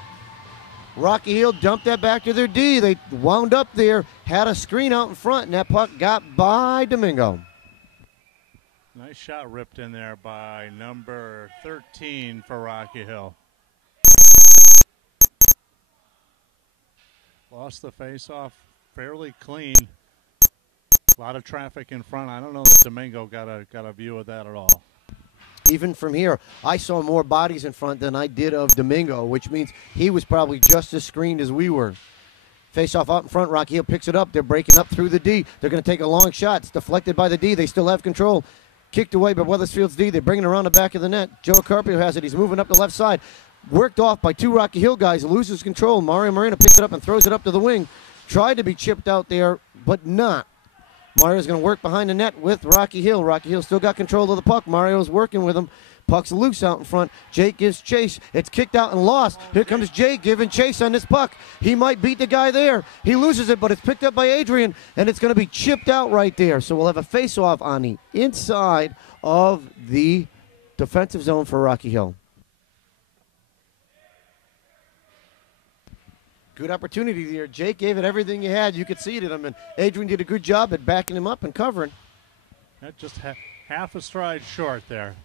Rocky Hill dumped that back to their D. They wound up there, had a screen out in front, and that puck got by Domingo. Nice shot ripped in there by number 13 for Rocky Hill. Lost the face-off fairly clean. A lot of traffic in front. I don't know that Domingo got a view of that at all. Even from here, I saw more bodies in front than I did of Domingo, which means he was probably just as screened as we were. Face-off out in front. Rocky Hill picks it up. They're breaking up through the D. They're going to take a long shot. It's deflected by the D. They still have control. Kicked away by Wethersfield's D. They're bringing it around the back of the net. Joe Carpio has it. He's moving up the left side. Worked off by 2 Rocky Hill guys. Loses control. Mario Moreno picks it up and throws it up to the wing. Tried to be chipped out there, but not. Mario's going to work behind the net with Rocky Hill. Rocky Hill still got control of the puck. Mario's working with him. Puck's loose out in front. Jake gives chase. It's kicked out and lost. Here comes Jake giving chase on this puck. He might beat the guy there. He loses it, but it's picked up by Adrian, and it's going to be chipped out right there. So we'll have a face-off on the inside of the defensive zone for Rocky Hill. Good opportunity there. Jake gave it everything he had. You could see it in him, and Adrian did a good job at backing him up and covering. That just half a stride short there.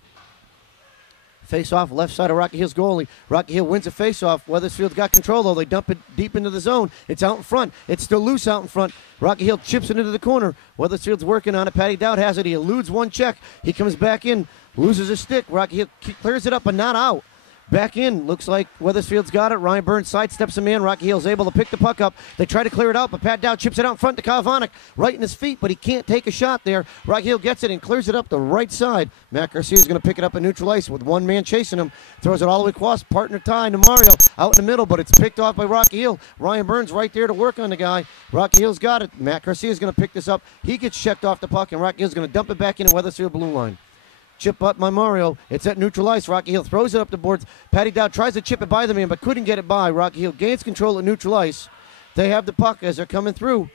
Face-off, left side of Rocky Hill's goalie. Rocky Hill wins a face-off. Wethersfield's got control, though. They dump it deep into the zone. It's out in front. It's still loose out in front. Rocky Hill chips it into the corner. Wethersfield's working on it. Patty Dowd has it. He eludes one check. He comes back in, loses his stick. Rocky Hill clears it up, but not out. Back in, looks like Wethersfield's got it. Ryan Burns sidesteps him in. Rocky Hill's able to pick the puck up. They try to clear it out, but Pat Dowd chips it out in front to Kyle Vanek, right in his feet, but he can't take a shot there. Rocky Hill gets it and clears it up the right side. Matt Garcia's going to pick it up in neutral ice with one man chasing him. Throws it all the way across, partner tie to Mario out in the middle, but it's picked off by Rocky Hill. Ryan Burns right there to work on the guy. Rocky Hill's got it. Matt Garcia's going to pick this up. He gets checked off the puck, and Rocky Hill's going to dump it back into Wethersfield blue line. Chip up by Mario. It's at neutral ice. Rocky Hill throws it up the boards. Patty Dowd tries to chip it by the man, but couldn't get it by. Rocky Hill gains control at neutral ice. They have the puck as they're coming through.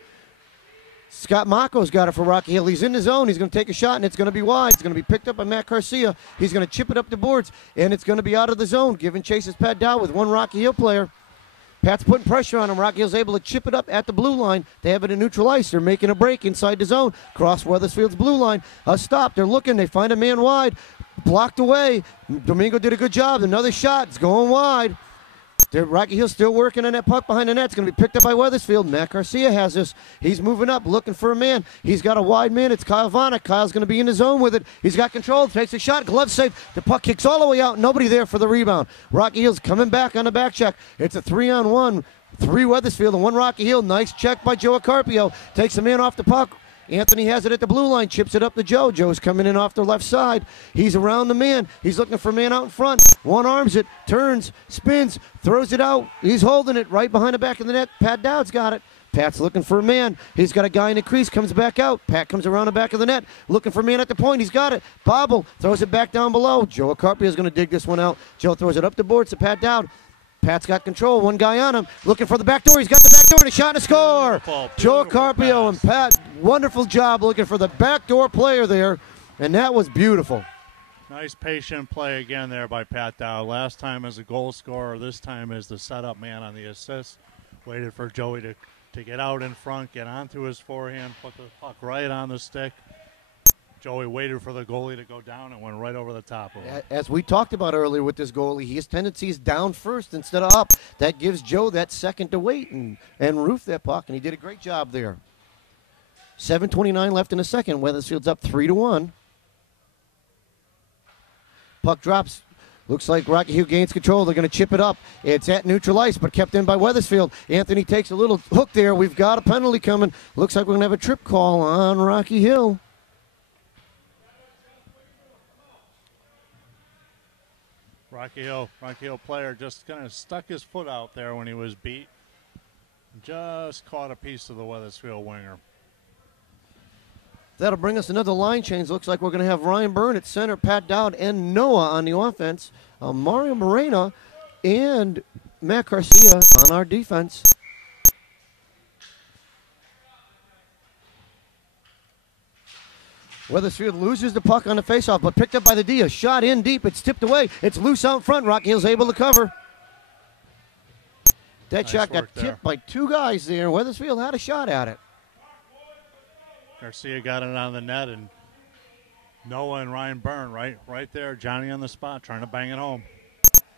Scott Mako's got it for Rocky Hill. He's in the zone. He's going to take a shot, and it's going to be wide. It's going to be picked up by Matt Garcia. He's going to chip it up the boards, and it's going to be out of the zone. Giving chase is Pat Dowd with one Rocky Hill player. Pat's putting pressure on him. Rocky Hill's able to chip it up at the blue line. They have it in neutral ice. They're making a break inside the zone. Cross Wethersfield's blue line. A stop. They're looking. They find a man wide. Blocked away. Domingo did a good job. Another shot. It's going wide. Rocky Hill's still working on that puck behind the net. It's going to be picked up by Wethersfield. Matt Garcia has this. He's moving up, looking for a man. He's got a wide man. It's Kyle Vanek. Kyle's going to be in the zone with it. He's got control. Takes a shot. Glove save. The puck kicks all the way out. Nobody there for the rebound. Rocky Hill's coming back on the back check. It's a 3-on-1. 3 Wethersfield and 1 Rocky Hill. Nice check by Joe Carpio. Takes a man off the puck. Anthony has it at the blue line, chips it up to Joe. Joe's coming in off the left side. He's around the man. He's looking for a man out in front. One arms it, turns, spins, throws it out. He's holding it right behind the back of the net. Pat Dowd's got it. Pat's looking for a man. He's got a guy in the crease, comes back out. Pat comes around the back of the net, looking for a man at the point. He's got it. Bobble throws it back down below. Joe Carpio is going to dig this one out. Joe throws it up the boards to Pat Dowd. Pat's got control. One guy on him. Looking for the back door. He's got the back door and a shot and a score. Beautiful Joe Carpio pass. and Pat, wonderful job looking for the backdoor player there, and that was beautiful. Nice patient play again there by Pat Dowd. Last time as a goal scorer, this time as the setup man on the assist. Waited for Joey to to get out in front, get onto his forehand, put the puck right on the stick. Joey waited for the goalie to go down and went right over the top of him. As we talked about earlier with this goalie, his tendency is down first instead of up. That gives Joe that second to wait and roof that puck, and he did a great job there. 7:29 left in the second. Wethersfield's up 3-1. Puck drops. Looks like Rocky Hill gains control. They're going to chip it up. It's at neutral ice, but kept in by Wethersfield. Anthony takes a little hook there. We've got a penalty coming. Looks like we're going to have a trip call on Rocky Hill. Rocky Hill player just kind of stuck his foot out there when he was beat. Just caught a piece of the Wethersfield winger. That'll bring us another line change. Looks like we're going to have Ryan Byrne at center, Pat Dowd, and Noah on the offense. Mario Moreno and Matt Garcia on our defense. Wethersfield loses the puck on the faceoff, but picked up by the D. A shot in deep. It's tipped away. It's loose out front. Rocky Hill's able to cover. That Nice shot got work there. tipped by two guys there. Wethersfield had a shot at it. Garcia got it on the net, and Noah and Ryan Byrne right there. Johnny on the spot trying to bang it home.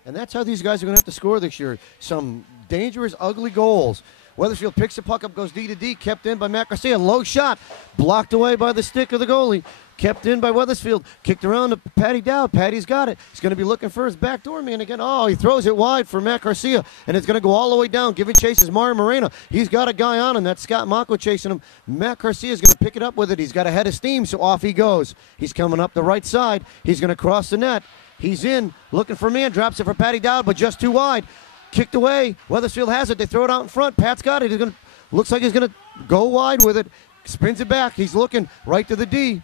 And that's how these guys are going to have to score this year. Some dangerous, ugly goals. Wethersfield picks the puck up, goes D to D, kept in by Matt Garcia. Low shot, blocked away by the stick of the goalie. Kept in by Wethersfield, kicked around to Patty Dowd. Patty's got it. He's going to be looking for his backdoor man again. Oh, he throws it wide for Matt Garcia, and it's going to go all the way down. Giving chase is Mario Moreno. He's got a guy on him. That's Scott Mako chasing him. Matt Garcia's going to pick it up with it. He's got a head of steam, so off he goes. He's coming up the right side. He's going to cross the net. He's in, looking for a man, drops it for Patty Dowd, but just too wide. Kicked away. Wethersfield has it. They throw it out in front. Pat's got it. Looks like he's going to go wide with it. Spins it back. He's looking right to the D.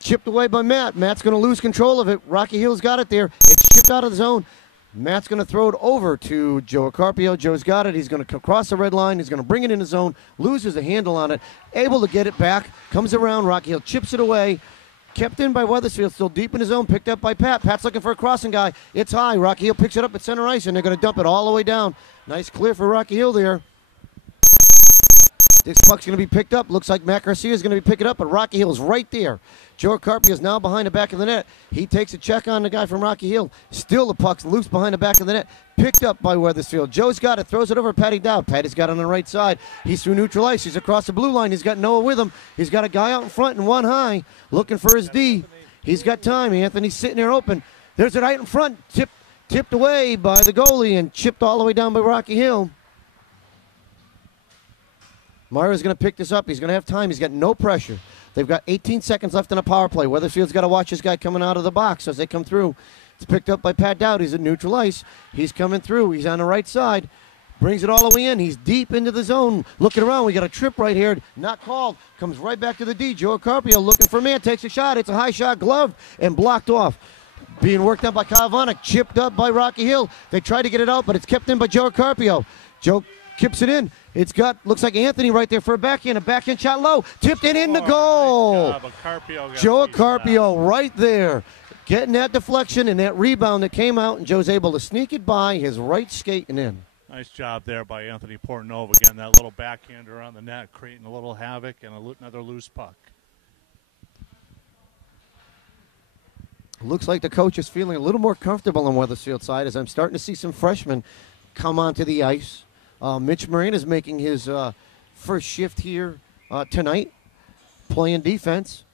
Chipped away by Matt. Matt's going to lose control of it. Rocky Hill's got it there. It's chipped out of the zone. Matt's going to throw it over to Joe Carpio. Joe's got it. He's going to cross the red line. He's going to bring it in the zone. Loses the handle on it. Able to get it back. Comes around. Rocky Hill chips it away. Kept in by Wethersfield, still deep in his zone, picked up by Pat. Pat's looking for a crossing guy. It's high. Rocky Hill picks it up at center ice, and they're going to dump it all the way down. Nice clear for Rocky Hill there. This puck's going to be picked up. Looks like Matt Garcia is going to be picking up, but Rocky Hill's right there. Joe Carpio is now behind the back of the net. He takes a check on the guy from Rocky Hill. Still the puck's loose behind the back of the net. Picked up by Wethersfield. Joe's got it. Throws it over to Patty Dowd. Patty's got it on the right side. He's through neutral ice. He's across the blue line. He's got Noah with him. He's got a guy out in front and one high looking for his D. He's got time. Anthony's sitting there open. There's it right in front. Tipped away by the goalie and chipped all the way down by Rocky Hill. Mario's going to pick this up. He's going to have time. He's got no pressure. They've got 18 seconds left in a power play. Wethersfield's got to watch this guy coming out of the box as they come through. It's picked up by Pat Dowd. He's at neutral ice. He's coming through. He's on the right side. Brings it all the way in. He's deep into the zone. Looking around. We got a trip right here. Not called. Comes right back to the D. Joe Carpio looking for a man. Takes a shot. It's a high shot. Gloved and blocked off. Being worked on by Kyle Vanek. Chipped up by Rocky Hill. They tried to get it out, but it's kept in by Joe Carpio. Joe kips it in. It's got, looks like Anthony right there for a backhand. A backhand shot low. Tipped it in the goal. Nice job. Joe Carpio right there. Getting that deflection and that rebound that came out, and Joe's able to sneak it by his right skate and in. Nice job there by Anthony Portnova. Again, that little backhander on the net, creating a little havoc and another loose puck. Looks like the coach is feeling a little more comfortable on Wethersfield's side as I'm starting to see some freshmen come onto the ice. Mitch Moran is making his first shift here tonight, playing defense.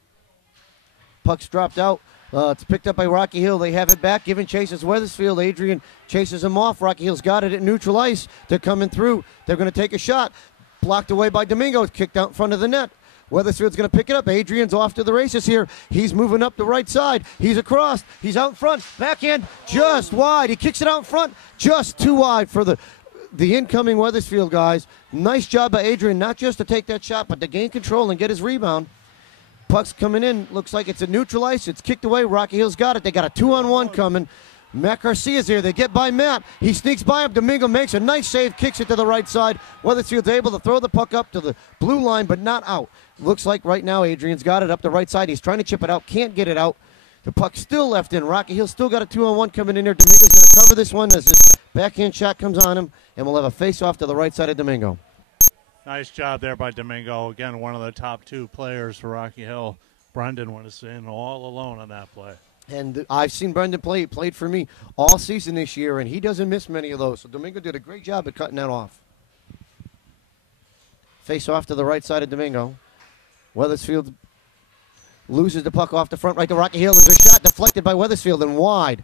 Puck's dropped out. It's picked up by Rocky Hill. They have it back. Giving chase is Wethersfield. Adrian chases him off. Rocky Hill's got it at neutral ice. They're coming through. They're going to take a shot. Blocked away by Domingo. It's kicked out in front of the net. Wethersfield's going to pick it up. Adrian's off to the races here. He's moving up the right side. He's across. He's out in front. Backhand just wide. He kicks it out in front. Just too wide for the incoming Wethersfield guys. Nice job by Adrian, not just to take that shot, but to gain control and get his rebound. Puck's coming in. Looks like it's a neutral ice. It's kicked away. Rocky Hill's got it. They got a 2-on-1 coming. Matt Garcia's here. They get by Matt. He sneaks by him. Domingo makes a nice save, kicks it to the right side. Wethersfield's able to throw the puck up to the blue line, but not out. Looks like right now Adrian's got it up the right side. He's trying to chip it out. Can't get it out. The puck's still left in. Rocky Hill still got a 2-on-1 coming in there. Domingo's going to cover this one as this backhand shot comes on him, and we'll have a face-off to the right side of Domingo. Nice job there by Domingo. Again, one of the top 2 players for Rocky Hill. Brendan was in all alone on that play. And I've seen Brendan play. He played for me all season this year, and he doesn't miss many of those. So Domingo did a great job at cutting that off. Face off to the right side of Domingo. Wethersfield loses the puck off the front right to Rocky Hill. There's a shot deflected by Wethersfield and wide.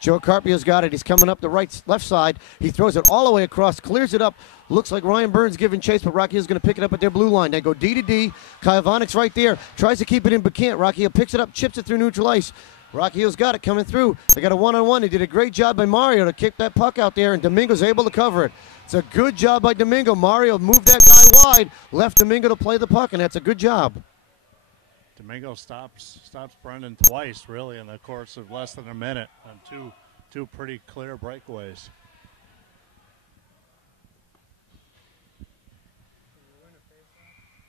Joe Carpio's got it. He's coming up the left side. He throws it all the way across, clears it up. Looks like Ryan Burns giving chase, but Rocky Hill's going to pick it up at their blue line. They go D to D. Kayavanic's right there. Tries to keep it in, but can't. Rocky Hill picks it up, chips it through neutral ice. Rocky Hill's got it coming through. They got a one-on-one. They did a great job by Mario to kick that puck out there, and Domingo's able to cover it. It's a good job by Domingo. Mario moved that guy wide, left Domingo to play the puck, and that's a good job. Domingo stops Brendan twice, really, in the course of less than a minute on two pretty clear breakaways.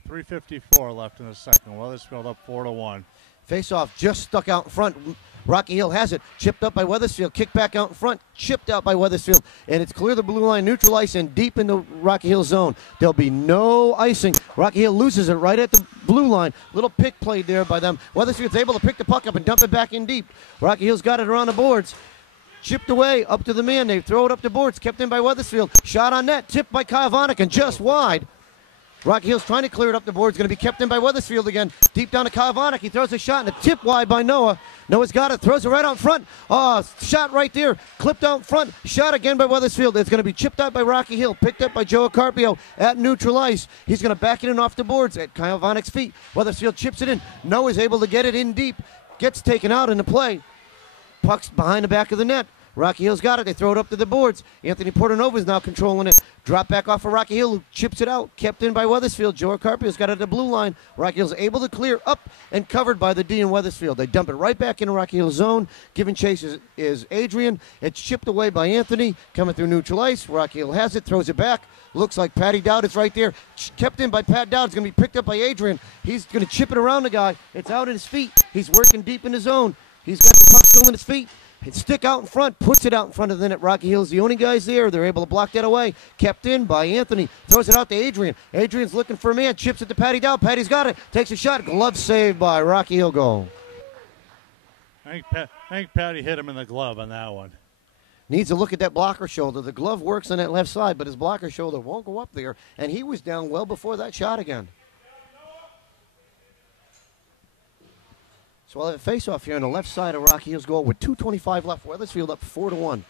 .354 left in the second. Wethersfield up 4-1. Face-off just stuck out in front. Rocky Hill has it. Chipped up by Wethersfield. Kicked back out in front. Chipped out by Wethersfield. And it's clear the blue line, neutral ice, and deep in the Rocky Hill zone. There'll be no icing. Rocky Hill loses it right at the blue line. Little pick played there by them. Wethersfield's able to pick the puck up and dump it back in deep. Rocky Hill's got it around the boards. Chipped away up to the man. They throw it up the boards. Kept in by Wethersfield. Shot on net. Tipped by Kayavanik and just wide. Rocky Hill's trying to clear it up the board. It's going to be kept in by Wethersfield again. Deep down to Kayavanik. He throws a shot and a tip wide by Noah. Noah's got it. Throws it right out front. Shot right there. Clipped out front. Shot again by Wethersfield. It's going to be chipped out by Rocky Hill. Picked up by Joe Carpio at neutral ice. He's going to back it in off the boards at Kayavanik's feet. Wethersfield chips it in. Noah's able to get it in deep. Gets taken out in the play. Puck's behind the back of the net. Rocky Hill's got it. They throw it up to the boards. Anthony Portanova's now controlling it. Drop back off of Rocky Hill, who chips it out. Kept in by Wethersfield. Joe Carpio's got it at the blue line. Rocky Hill's able to clear up and covered by the D in Wethersfield. They dump it right back into Rocky Hill's zone. Giving chase is Adrian. It's chipped away by Anthony. Coming through neutral ice. Rocky Hill has it. Throws it back. Looks like Patty Dowd is right there. Kept in by Pat Dowd. It's going to be picked up by Adrian. He's going to chip it around the guy. It's out at his feet. He's working deep in the zone. He's got the puck still in his feet. Stick out in front, puts it out in front of the net. Rocky Hill's the only guys there. They're able to block that away. Kept in by Anthony. Throws it out to Adrian. Adrian's looking for a man. Chips it to Patty Dowd. Patty's got it. Takes a shot. Glove saved by Rocky Hill goal. I think Patty hit him in the glove on that one. Needs to look at that blocker shoulder. The glove works on that left side, but his blocker shoulder won't go up there. And he was down well before that shot again. So we'll have a face-off here on the left side of Rocky Hill's goal with 2:25 left. Wethersfield up 4-1.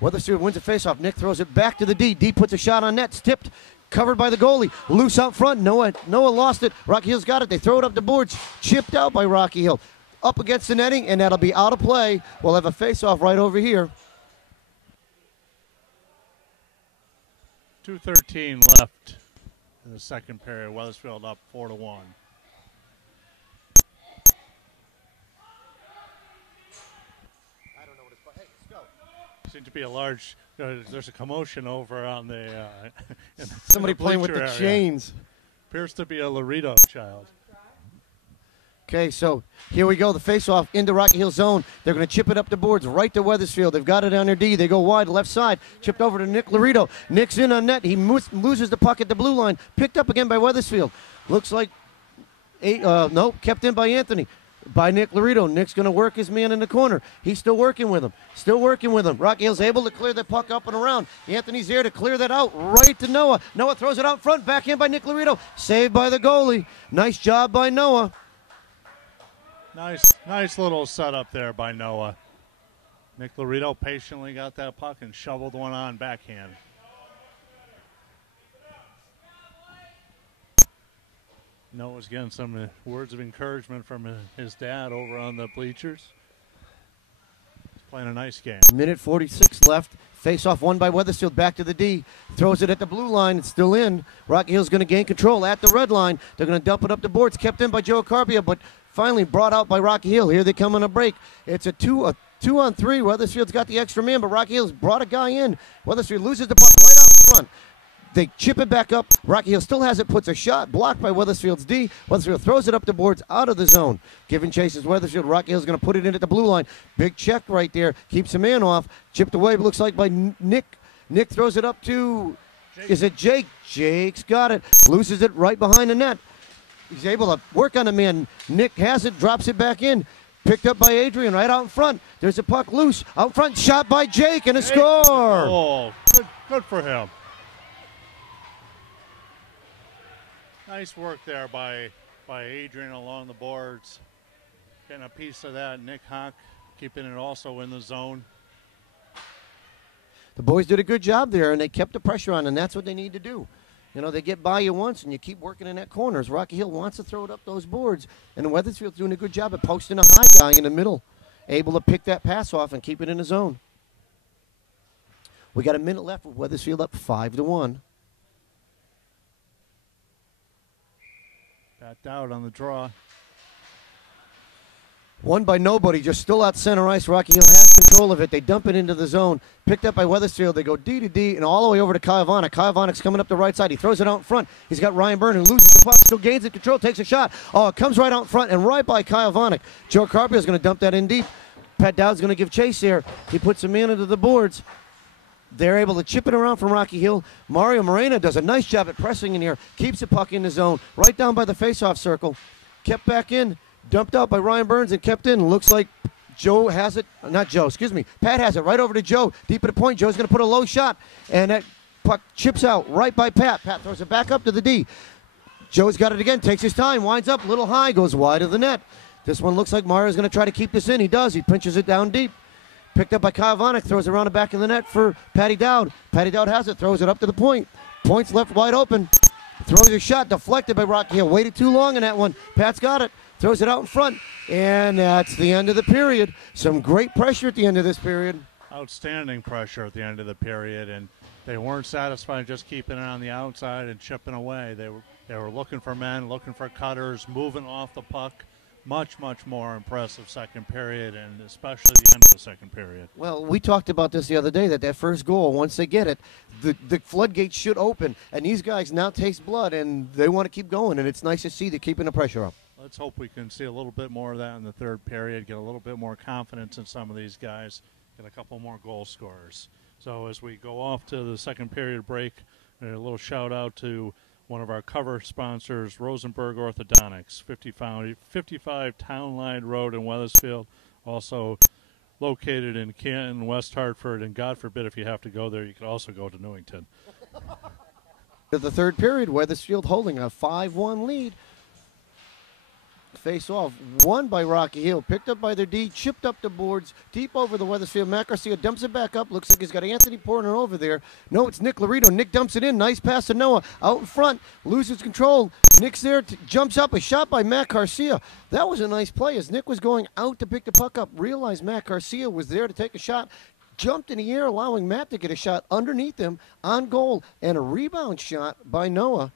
Wethersfield wins a face-off. Nick throws it back to the D. D puts a shot on net. It's tipped. Covered by the goalie. Loose out front. Noah lost it. Rocky Hill's got it. They throw it up the boards. Chipped out by Rocky Hill. Up against the netting, and that'll be out of play. We'll have a face-off right over here. 2:13 left in the second period. Wethersfield up 4-1. Seems to be a large. There's a commotion over on the. Somebody playing with the chains. Appears to be a Laredo child. Okay, so here we go. The face-off into Rocky Hill zone. They're going to chip it up the boards right to Wethersfield. They've got it on their D. They go wide left side. Chipped over to Nick Laredo. Nick's in on net. He loses the puck at the blue line. Picked up again by Wethersfield. Looks like kept in by Anthony. By Nick Laredo. Nick's going to work his man in the corner. He's still working with him. Rocky Hill's able to clear the puck up and around. Anthony's there to clear that out right to Noah. Noah throws it out front. Back in by Nick Laredo. Saved by the goalie. Nice job by Noah. Nice little setup there by Noah. Nick Laredo patiently got that puck and shoveled one on backhand. Noah's getting some words of encouragement from his dad over on the bleachers. He's playing a nice game. Minute 46 left. Face-off won by Wethersfield. Back to the D. Throws it at the blue line. It's still in. Rocky Hill's going to gain control at the red line. They're going to dump it up the boards. Kept in by Joe Carpio, but finally brought out by Rocky Hill. Here they come on a break. It's a two-on-three. Wethersfield's got the extra man, but Rocky Hill's brought a guy in. Wethersfield loses the puck right out front. They chip it back up. Rocky Hill still has it, puts a shot, blocked by Wethersfield's D. Wethersfield throws it up the boards, out of the zone. Giving chases Wethersfield. Rocky Hill's going to put it in at the blue line. Big check right there. Keeps a man off. Chipped away, looks like by Nick. Nick throws it up to Is it Jake? Jake's got it. Loses it right behind the net. He's able to work on the man. Nick has it, drops it back in. Picked up by Adrian right out in front. There's a puck loose. Out front, shot by Jake, and a score. Oh, good for him. Nice work there by Adrian along the boards. Getting a piece of that. Nick Hock keeping it also in the zone. The boys did a good job there, and they kept the pressure on, and that's what they need to do. You know, they get by you once, and you keep working in that corners. Rocky Hill wants to throw it up those boards, and Wethersfield's doing a good job at posting a high guy in the middle, able to pick that pass off and keep it in the zone. We got a minute left with Wethersfield up 5-1. Backed out on the draw. Won by nobody, just still out center ice. Rocky Hill has control of it. They dump it into the zone. Picked up by Wethersfield. They go D to D and all the way over to Kyle Vonik. Kyle Vonik's coming up the right side. He throws it out in front. He's got Ryan Byrne who loses the puck, still gains it, control, takes a shot. Oh, it comes right out in front and right by Kyle Vonik. Joe Carpio's going to dump that in deep. Pat Dowd's going to give chase there. He puts a man into the boards. They're able to chip it around from Rocky Hill. Mario Moreno does a nice job at pressing in here. Keeps the puck in the zone. Right down by the faceoff circle. Kept back in. Dumped out by Ryan Burns and kept in. Looks like Joe has it. Not Joe, excuse me. Pat has it right over to Joe. Deep at the point. Joe's going to put a low shot. And that puck chips out right by Pat. Pat throws it back up to the D. Joe's got it again. Takes his time. Winds up a little high. Goes wide of the net. This one looks like Mario's going to try to keep this in. He does. He pinches it down deep. Picked up by Kyle Vonik. Throws it around the back of the net for Patty Dowd. Patty Dowd has it. Throws it up to the point. Point's left wide open. Throws a shot. Deflected by Rocky Hill. Waited too long in that one. Pat's got it. Throws it out in front, and that's the end of the period. Some great pressure at the end of this period. Outstanding pressure at the end of the period, and they weren't satisfied just keeping it on the outside and chipping away. They were looking for men, looking for cutters, moving off the puck. Much, much more impressive second period, and especially the end of the second period. Well, we talked about this the other day, that first goal, once they get it, the floodgates should open, and these guys now taste blood, and they want to keep going, and it's nice to see they're keeping the pressure up. Let's hope we can see a little bit more of that in the third period, get a little bit more confidence in some of these guys, get a couple more goal scorers. So as we go off to the second period break, a little shout out to one of our cover sponsors, Rosenberg Orthodontics, 55 Town Line Road in Wethersfield, also located in Canton, West Hartford, and God forbid if you have to go there, you could also go to Newington. The third period, Wethersfield holding a 5-1 lead. Face off, won by Rocky Hill, picked up by their D, chipped up the boards, deep over the Wethersfield. Matt Garcia dumps it back up. Looks like he's got Anthony Porter over there. No, it's Nick Laredo. Nick dumps it in. Nice pass to Noah. Out in front, loses control. Nick's there, jumps up. A shot by Matt Garcia. That was a nice play as Nick was going out to pick the puck up. Realized Matt Garcia was there to take a shot. Jumped in the air, allowing Matt to get a shot underneath him on goal. And a rebound shot by Noah.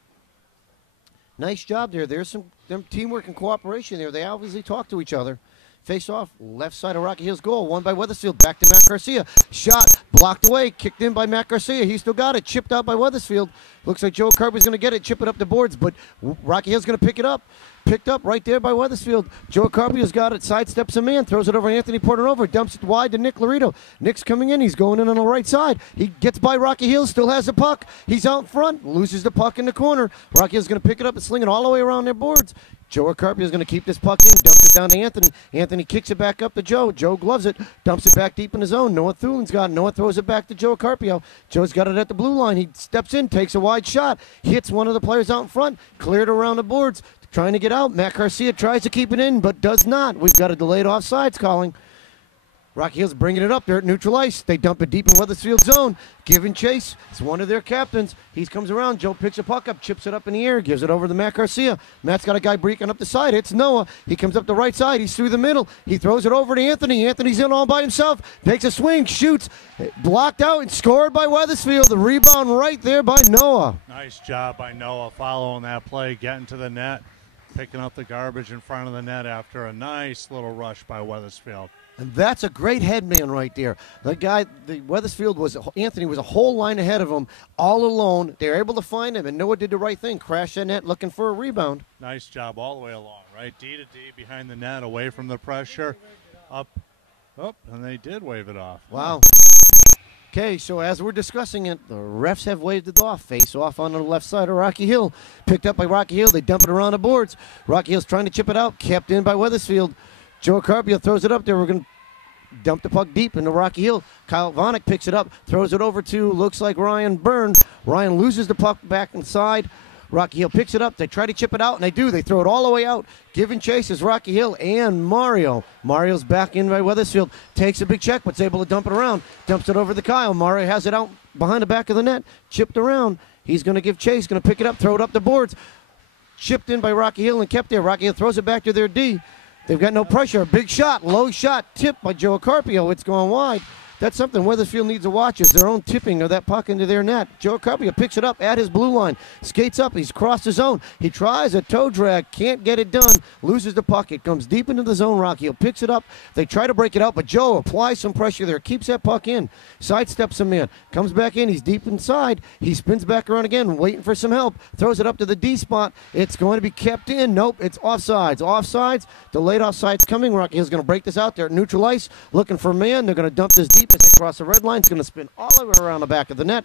Nice job there. There's some teamwork and cooperation there. They obviously talk to each other. Face off, left side of Rocky Hill's goal. Won by Wethersfield. Back to Matt Garcia. Shot, blocked away, kicked in by Matt Garcia. He still got it. Chipped out by Wethersfield. Looks like Joe Carpio's going to get it, chip it up the boards, but Rocky Hill's going to pick it up. Picked up right there by Wethersfield. Joe Carpio's got it, sidesteps a man, throws it over Anthony Porter over, dumps it wide to Nick Laredo. Nick's coming in, he's going in on the right side. He gets by Rocky Hill, still has the puck. He's out front, loses the puck in the corner. Rocky Hill's going to pick it up and sling it all the way around their boards. Joe Carpio's going to keep this puck in, dumps it down to Anthony. Anthony kicks it back up to Joe. Joe gloves it, dumps it back deep in the zone. Noah Thulin's got it. Noah throws it back to Joe Carpio. Joe's got it at the blue line. He steps in, takes a wide shot, hits one of the players out in front, cleared around the boards, trying to get out. Matt Garcia tries to keep it in, but does not. We've got a delayed offsides calling. Rocky Hill's bringing it up there at neutral ice. They dump it deep in Wethersfield zone. Giving chase. It's one of their captains. He comes around. Joe picks a puck up, chips it up in the air, gives it over to Matt Garcia. Matt's got a guy breaking up the side. It's Noah. He comes up the right side. He's through the middle. He throws it over to Anthony. Anthony's in all by himself. Takes a swing, shoots. Blocked out and scored by Wethersfield. The rebound right there by Noah. Nice job by Noah following that play, getting to the net, picking up the garbage in front of the net after a nice little rush by Wethersfield. And that's a great headman right there. The guy, the Wethersfield Anthony was a whole line ahead of him, all alone. They were able to find him, and Noah did the right thing. Crashed that net looking for a rebound. Nice job all the way along, right? D to D behind the net, away from the pressure. Up, and they did wave it off. Wow. Okay, so as we're discussing it, the refs have waved it off. Face off on the left side of Rocky Hill. Picked up by Rocky Hill. They dump it around the boards. Rocky Hill's trying to chip it out. Kept in by Wethersfield. Joe Carpio throws it up there. We're going to dump the puck deep into Rocky Hill. Kyle Vanek picks it up. Throws it over to, looks like Ryan Byrne. Ryan loses the puck back inside. Rocky Hill picks it up. They try to chip it out, and they do. They throw it all the way out. Giving chase is Rocky Hill and Mario. Mario's back in by Wethersfield. Takes a big check, but's able to dump it around. Dumps it over to Kyle. Mario has it out behind the back of the net. Chipped around. He's going to give chase. Going to pick it up, throw it up the boards. Chipped in by Rocky Hill and kept there. Rocky Hill throws it back to their D. They've got no pressure. A big shot, low shot, tipped by Joe Carpio. It's going wide. That's something Wethersfield needs to watch, is their own tipping of that puck into their net. Joe Carpio picks it up at his blue line, skates up, he's crossed the zone. He tries a toe drag, can't get it done, loses the puck. It comes deep into the zone. Rocky Hill picks it up. They try to break it out, but Joe applies some pressure there, keeps that puck in, sidesteps him in, comes back in, he's deep inside. He spins back around again, waiting for some help, throws it up to the D spot. It's going to be kept in. Nope, it's offsides. Offsides, delayed offsides coming. Rocky Hill's going to break this out there at neutral ice, looking for a man. They're going to dump this deep as they cross the red line. It's going to spin all the way around the back of the net.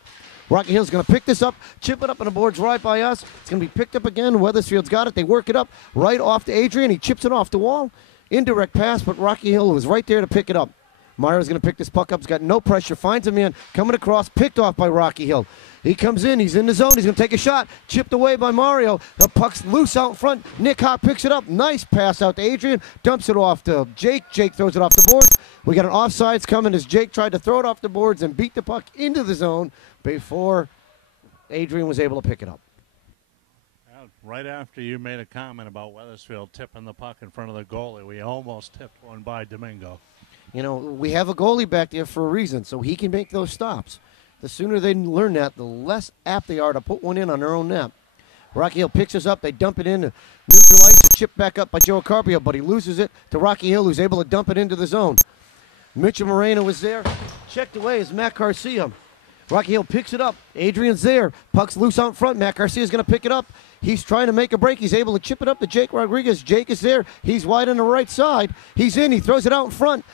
Rocky Hill's going to pick this up, chip it up on the boards right by us. It's going to be picked up again. Wethersfield's got it. They work it up right off to Adrian. He chips it off the wall. Indirect pass, but Rocky Hill was right there to pick it up. Mario's going to pick this puck up. He's got no pressure. Finds a man coming across. Picked off by Rocky Hill. He comes in. He's in the zone. He's going to take a shot. Chipped away by Mario. The puck's loose out in front. Nick Hawk picks it up. Nice pass out to Adrian. Dumps it off to Jake. Jake throws it off the boards. We got an offsides coming as Jake tried to throw it off the boards and beat the puck into the zone before Adrian was able to pick it up. Right after you made a comment about Wethersfield tipping the puck in front of the goalie, we almost tipped one by Domingo. You know, we have a goalie back there for a reason, so he can make those stops. The sooner they learn that, the less apt they are to put one in on their own net. Rocky Hill picks us up. They dump it in to neutralize. Chipped back up by Joe Carpio, but he loses it to Rocky Hill, who's able to dump it into the zone. Mitchell Moreno was there. Checked away is Matt Garcia. Rocky Hill picks it up. Adrian's there. Puck's loose out front. Matt Garcia's going to pick it up. He's trying to make a break. He's able to chip it up to Jake Rodriguez. Jake is there. He's wide on the right side. He's in. He throws it out in front.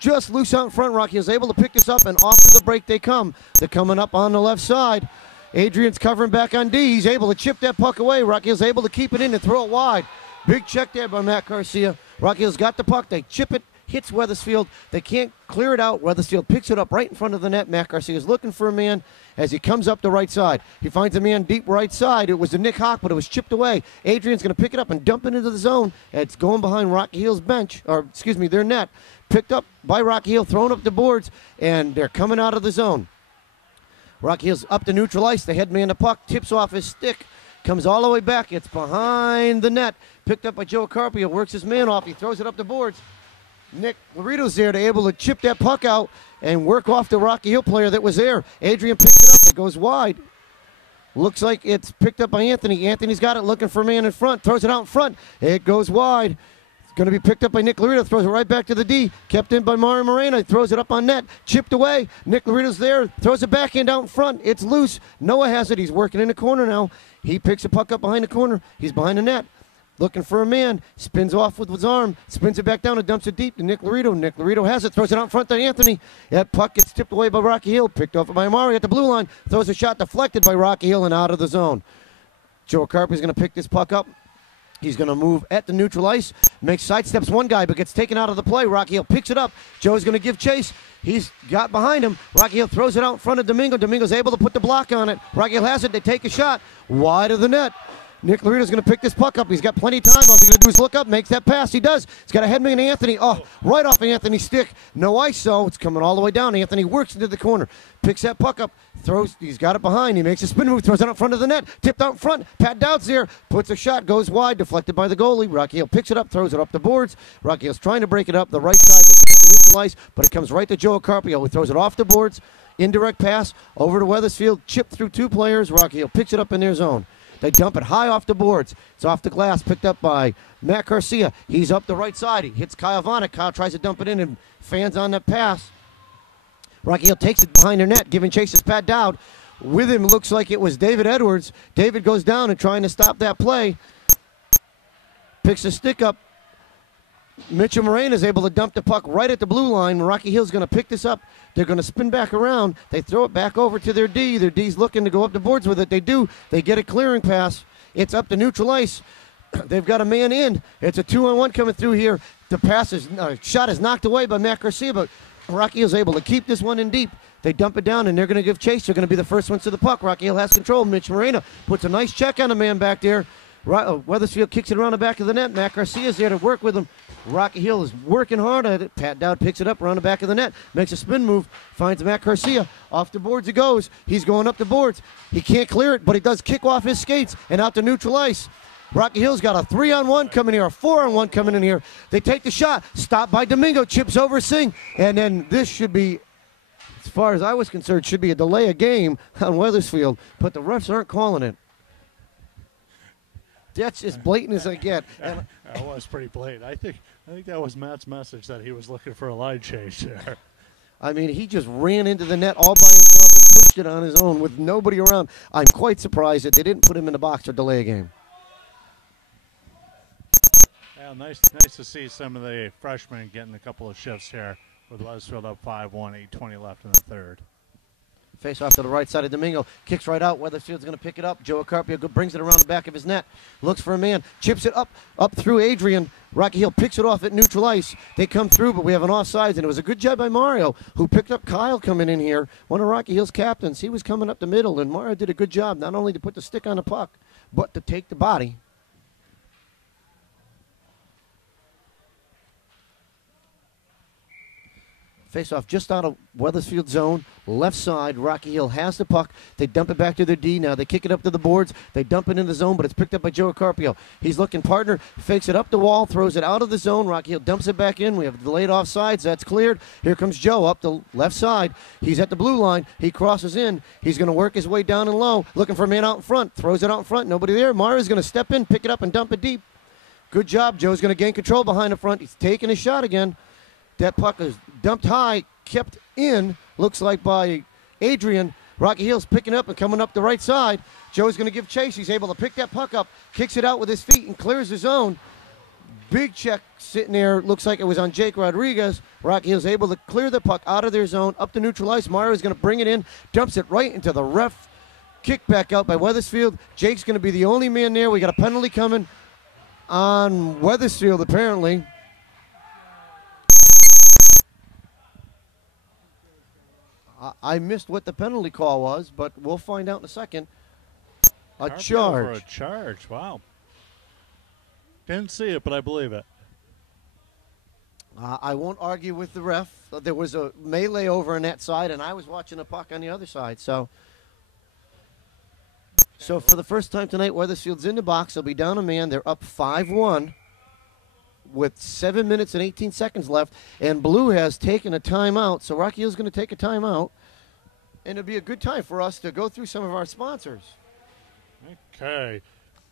Just loose out in front. Rocky Hill's able to pick this up, and off to the break they come. They're coming up on the left side. Adrian's covering back on D. He's able to chip that puck away. Rocky Hill's able to keep it in and throw it wide. Big check there by Matt Garcia. Rocky Hill's got the puck. They chip it. Hits Wethersfield. They can't clear it out. Wethersfield picks it up right in front of the net. Matt Garcia is looking for a man as he comes up the right side. He finds a man deep right side. It was a Nick Hawk, but it was chipped away. Adrian's going to pick it up and dump it into the zone. It's going behind Rocky Hill's bench, or excuse me, their net. Picked up by Rocky Hill, thrown up the boards, and they're coming out of the zone. Rocky Hill's up to neutral ice. The head man the puck tips off his stick. Comes all the way back. It's behind the net. Picked up by Joe Carpio. Works his man off. He throws it up the boards. Nick Laredo's there to able to chip that puck out and work off the Rocky Hill player that was there. Adrian picks it up. It goes wide. Looks like it's picked up by Anthony. Anthony's got it, looking for a man in front. Throws it out in front. It goes wide. It's going to be picked up by Nick Laredo. Throws it right back to the D. Kept in by Mario Moreno. He throws it up on net. Chipped away. Nick Laredo's there. Throws it back in out in front. It's loose. Noah has it. He's working in the corner now. He picks the puck up behind the corner. He's behind the net. Looking for a man, spins off with his arm, spins it back down and dumps it deep to Nick Laredo. Nick Laredo has it, throws it out in front to Anthony. That puck gets tipped away by Rocky Hill, picked off by Amari at the blue line, throws a shot deflected by Rocky Hill and out of the zone. Joe Carpio's going to pick this puck up. He's going to move at the neutral ice, makes sidesteps one guy, but gets taken out of the play. Rocky Hill picks it up. Joe's going to give chase. He's got behind him. Rocky Hill throws it out in front of Domingo. Domingo's able to put the block on it. Rocky Hill has it. They take a shot wide of the net. Nick Laredo's going to pick this puck up. He's got plenty of time. All he's going to do is look up, makes that pass. He does. He's got a headman Anthony. Oh, right off of Anthony's stick. No ice, though. It's coming all the way down. Anthony works into the corner. Picks that puck up. Throws. He's got it behind. He makes a spin move. Throws it out in front of the net. Tipped out in front. Pat Dowd's there. Puts a shot. Goes wide. Deflected by the goalie. Rocky Hill picks it up. Throws it up the boards. Rocky Hill's trying to break it up the right side. They get the neutral ice, but it comes right to Joe Carpio, who throws it off the boards. Indirect pass over to Wethersfield. Chipped through two players. Rocky Hill picks it up in their zone. They dump it high off the boards. It's off the glass, picked up by Matt Garcia. He's up the right side. He hits Kyle Vanek. Kyle tries to dump it in and fans on that pass. Rocky Hill takes it behind their net, giving chase to Pat Dowd. With him, looks like it was David Edwards. David goes down and trying to stop that play. Picks the stick up. Mitchell Moraine is able to dump the puck right at the blue line. Rocky Hill's going to pick this up. They're going to spin back around. They throw it back over to their D. Their D's looking to go up the boards with it. They do. They get a clearing pass. It's up to neutral ice. They've got a man in. It's a 2-on-1 coming through here. The pass is shot is knocked away by Matt Garcia, but Rocky Hill's able to keep this one in deep. They dump it down, and they're going to give chase. They're going to be the first ones to the puck. Rocky Hill has control. Mitch Moreno puts a nice check on the man back there. Wethersfield kicks it around the back of the net. Matt Garcia's there to work with him. Rocky Hill is working hard at it. Pat Dowd picks it up around the back of the net. Makes a spin move. Finds Matt Garcia. Off the boards it goes. He's going up the boards. He can't clear it, but he does kick off his skates and out to neutral ice. Rocky Hill's got a 3-on-1 coming here, a 4-on-1 coming in here. They take the shot. Stopped by Domingo. Chips over Singh. And then this should be, as far as I was concerned, should be a delay of game on Wethersfield. But the refs aren't calling it. That's as blatant as I get. And that was pretty blatant. I think that was Matt's message that he was looking for a line change there. I mean, he just ran into the net all by himself and pushed it on his own with nobody around. I'm quite surprised that they didn't put him in the box or delay a game. Yeah, nice to see some of the freshmen getting a couple of shifts here with Wethersfield up 5-1, 8:20 left in the third. Face off to the right side of Domingo. Kicks right out. Wethersfield's going to pick it up. Joe Carpio brings it around the back of his net. Looks for a man. Chips it up through Adrian. Rocky Hill picks it off at neutral ice. They come through, but we have an offsides, and it was a good job by Mario, who picked up Kyle coming in here, one of Rocky Hill's captains. He was coming up the middle, and Mario did a good job, not only to put the stick on the puck, but to take the body. Face off just out of Wethersfield zone, left side. Rocky Hill has the puck. They dump it back to their D now. They kick it up to the boards. They dump it in the zone, but it's picked up by Joe Carpio. He's looking partner, fakes it up the wall, throws it out of the zone. Rocky Hill dumps it back in. We have delayed offsides. That's cleared. Here comes Joe up the left side. He's at the blue line. He crosses in. He's going to work his way down and low, looking for a man out in front. Throws it out in front. Nobody there. Mario's going to step in, pick it up, and dump it deep. Good job. Joe's going to gain control behind the front. He's taking his shot again. That puck is dumped high, kept in, looks like by Adrian. Rocky Hill's picking up and coming up the right side. Joe's going to give chase. He's able to pick that puck up, kicks it out with his feet, and clears his zone. Big check sitting there. Looks like it was on Jake Rodriguez. Rocky Hill's able to clear the puck out of their zone, up to neutral ice. Mario's going to bring it in, dumps it right into the ref. Kick back out by Wethersfield. Jake's going to be the only man there. We got a penalty coming on Wethersfield, apparently. I missed what the penalty call was, but we'll find out in a second. A charge. For a charge, wow. Didn't see it, but I believe it. I won't argue with the ref. There was a melee over on that side, and I was watching the puck on the other side. So for the first time tonight, Wethersfield's in the box. They'll be down a man. They're up 5-1 with 7 minutes and 18 seconds left, and Blue has taken a timeout. So Rocky Hill's going to take a timeout, and it'll be a good time for us to go through some of our sponsors. Okay.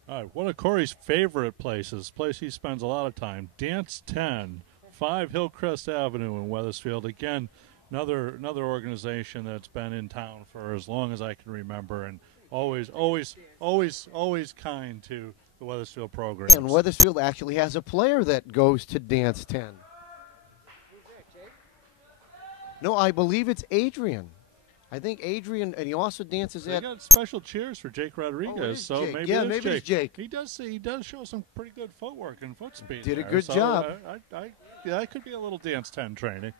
All right, one of Corey's favorite places, place he spends a lot of time, Dance 10, 5 Hillcrest Avenue in Wethersfield. Again, another organization that's been in town for as long as I can remember, and always kind to the Wethersfield program. And Wethersfield actually has a player that goes to Dance 10. Who's that, Jake? No, I believe it's Adrian. I think Adrian, and he also dances they at. Got special cheers for Jake Rodriguez, so Jake. maybe it's Jake. He does show some pretty good footwork and foot speed. Did a there, good so job. That could be a little Dance 10 training.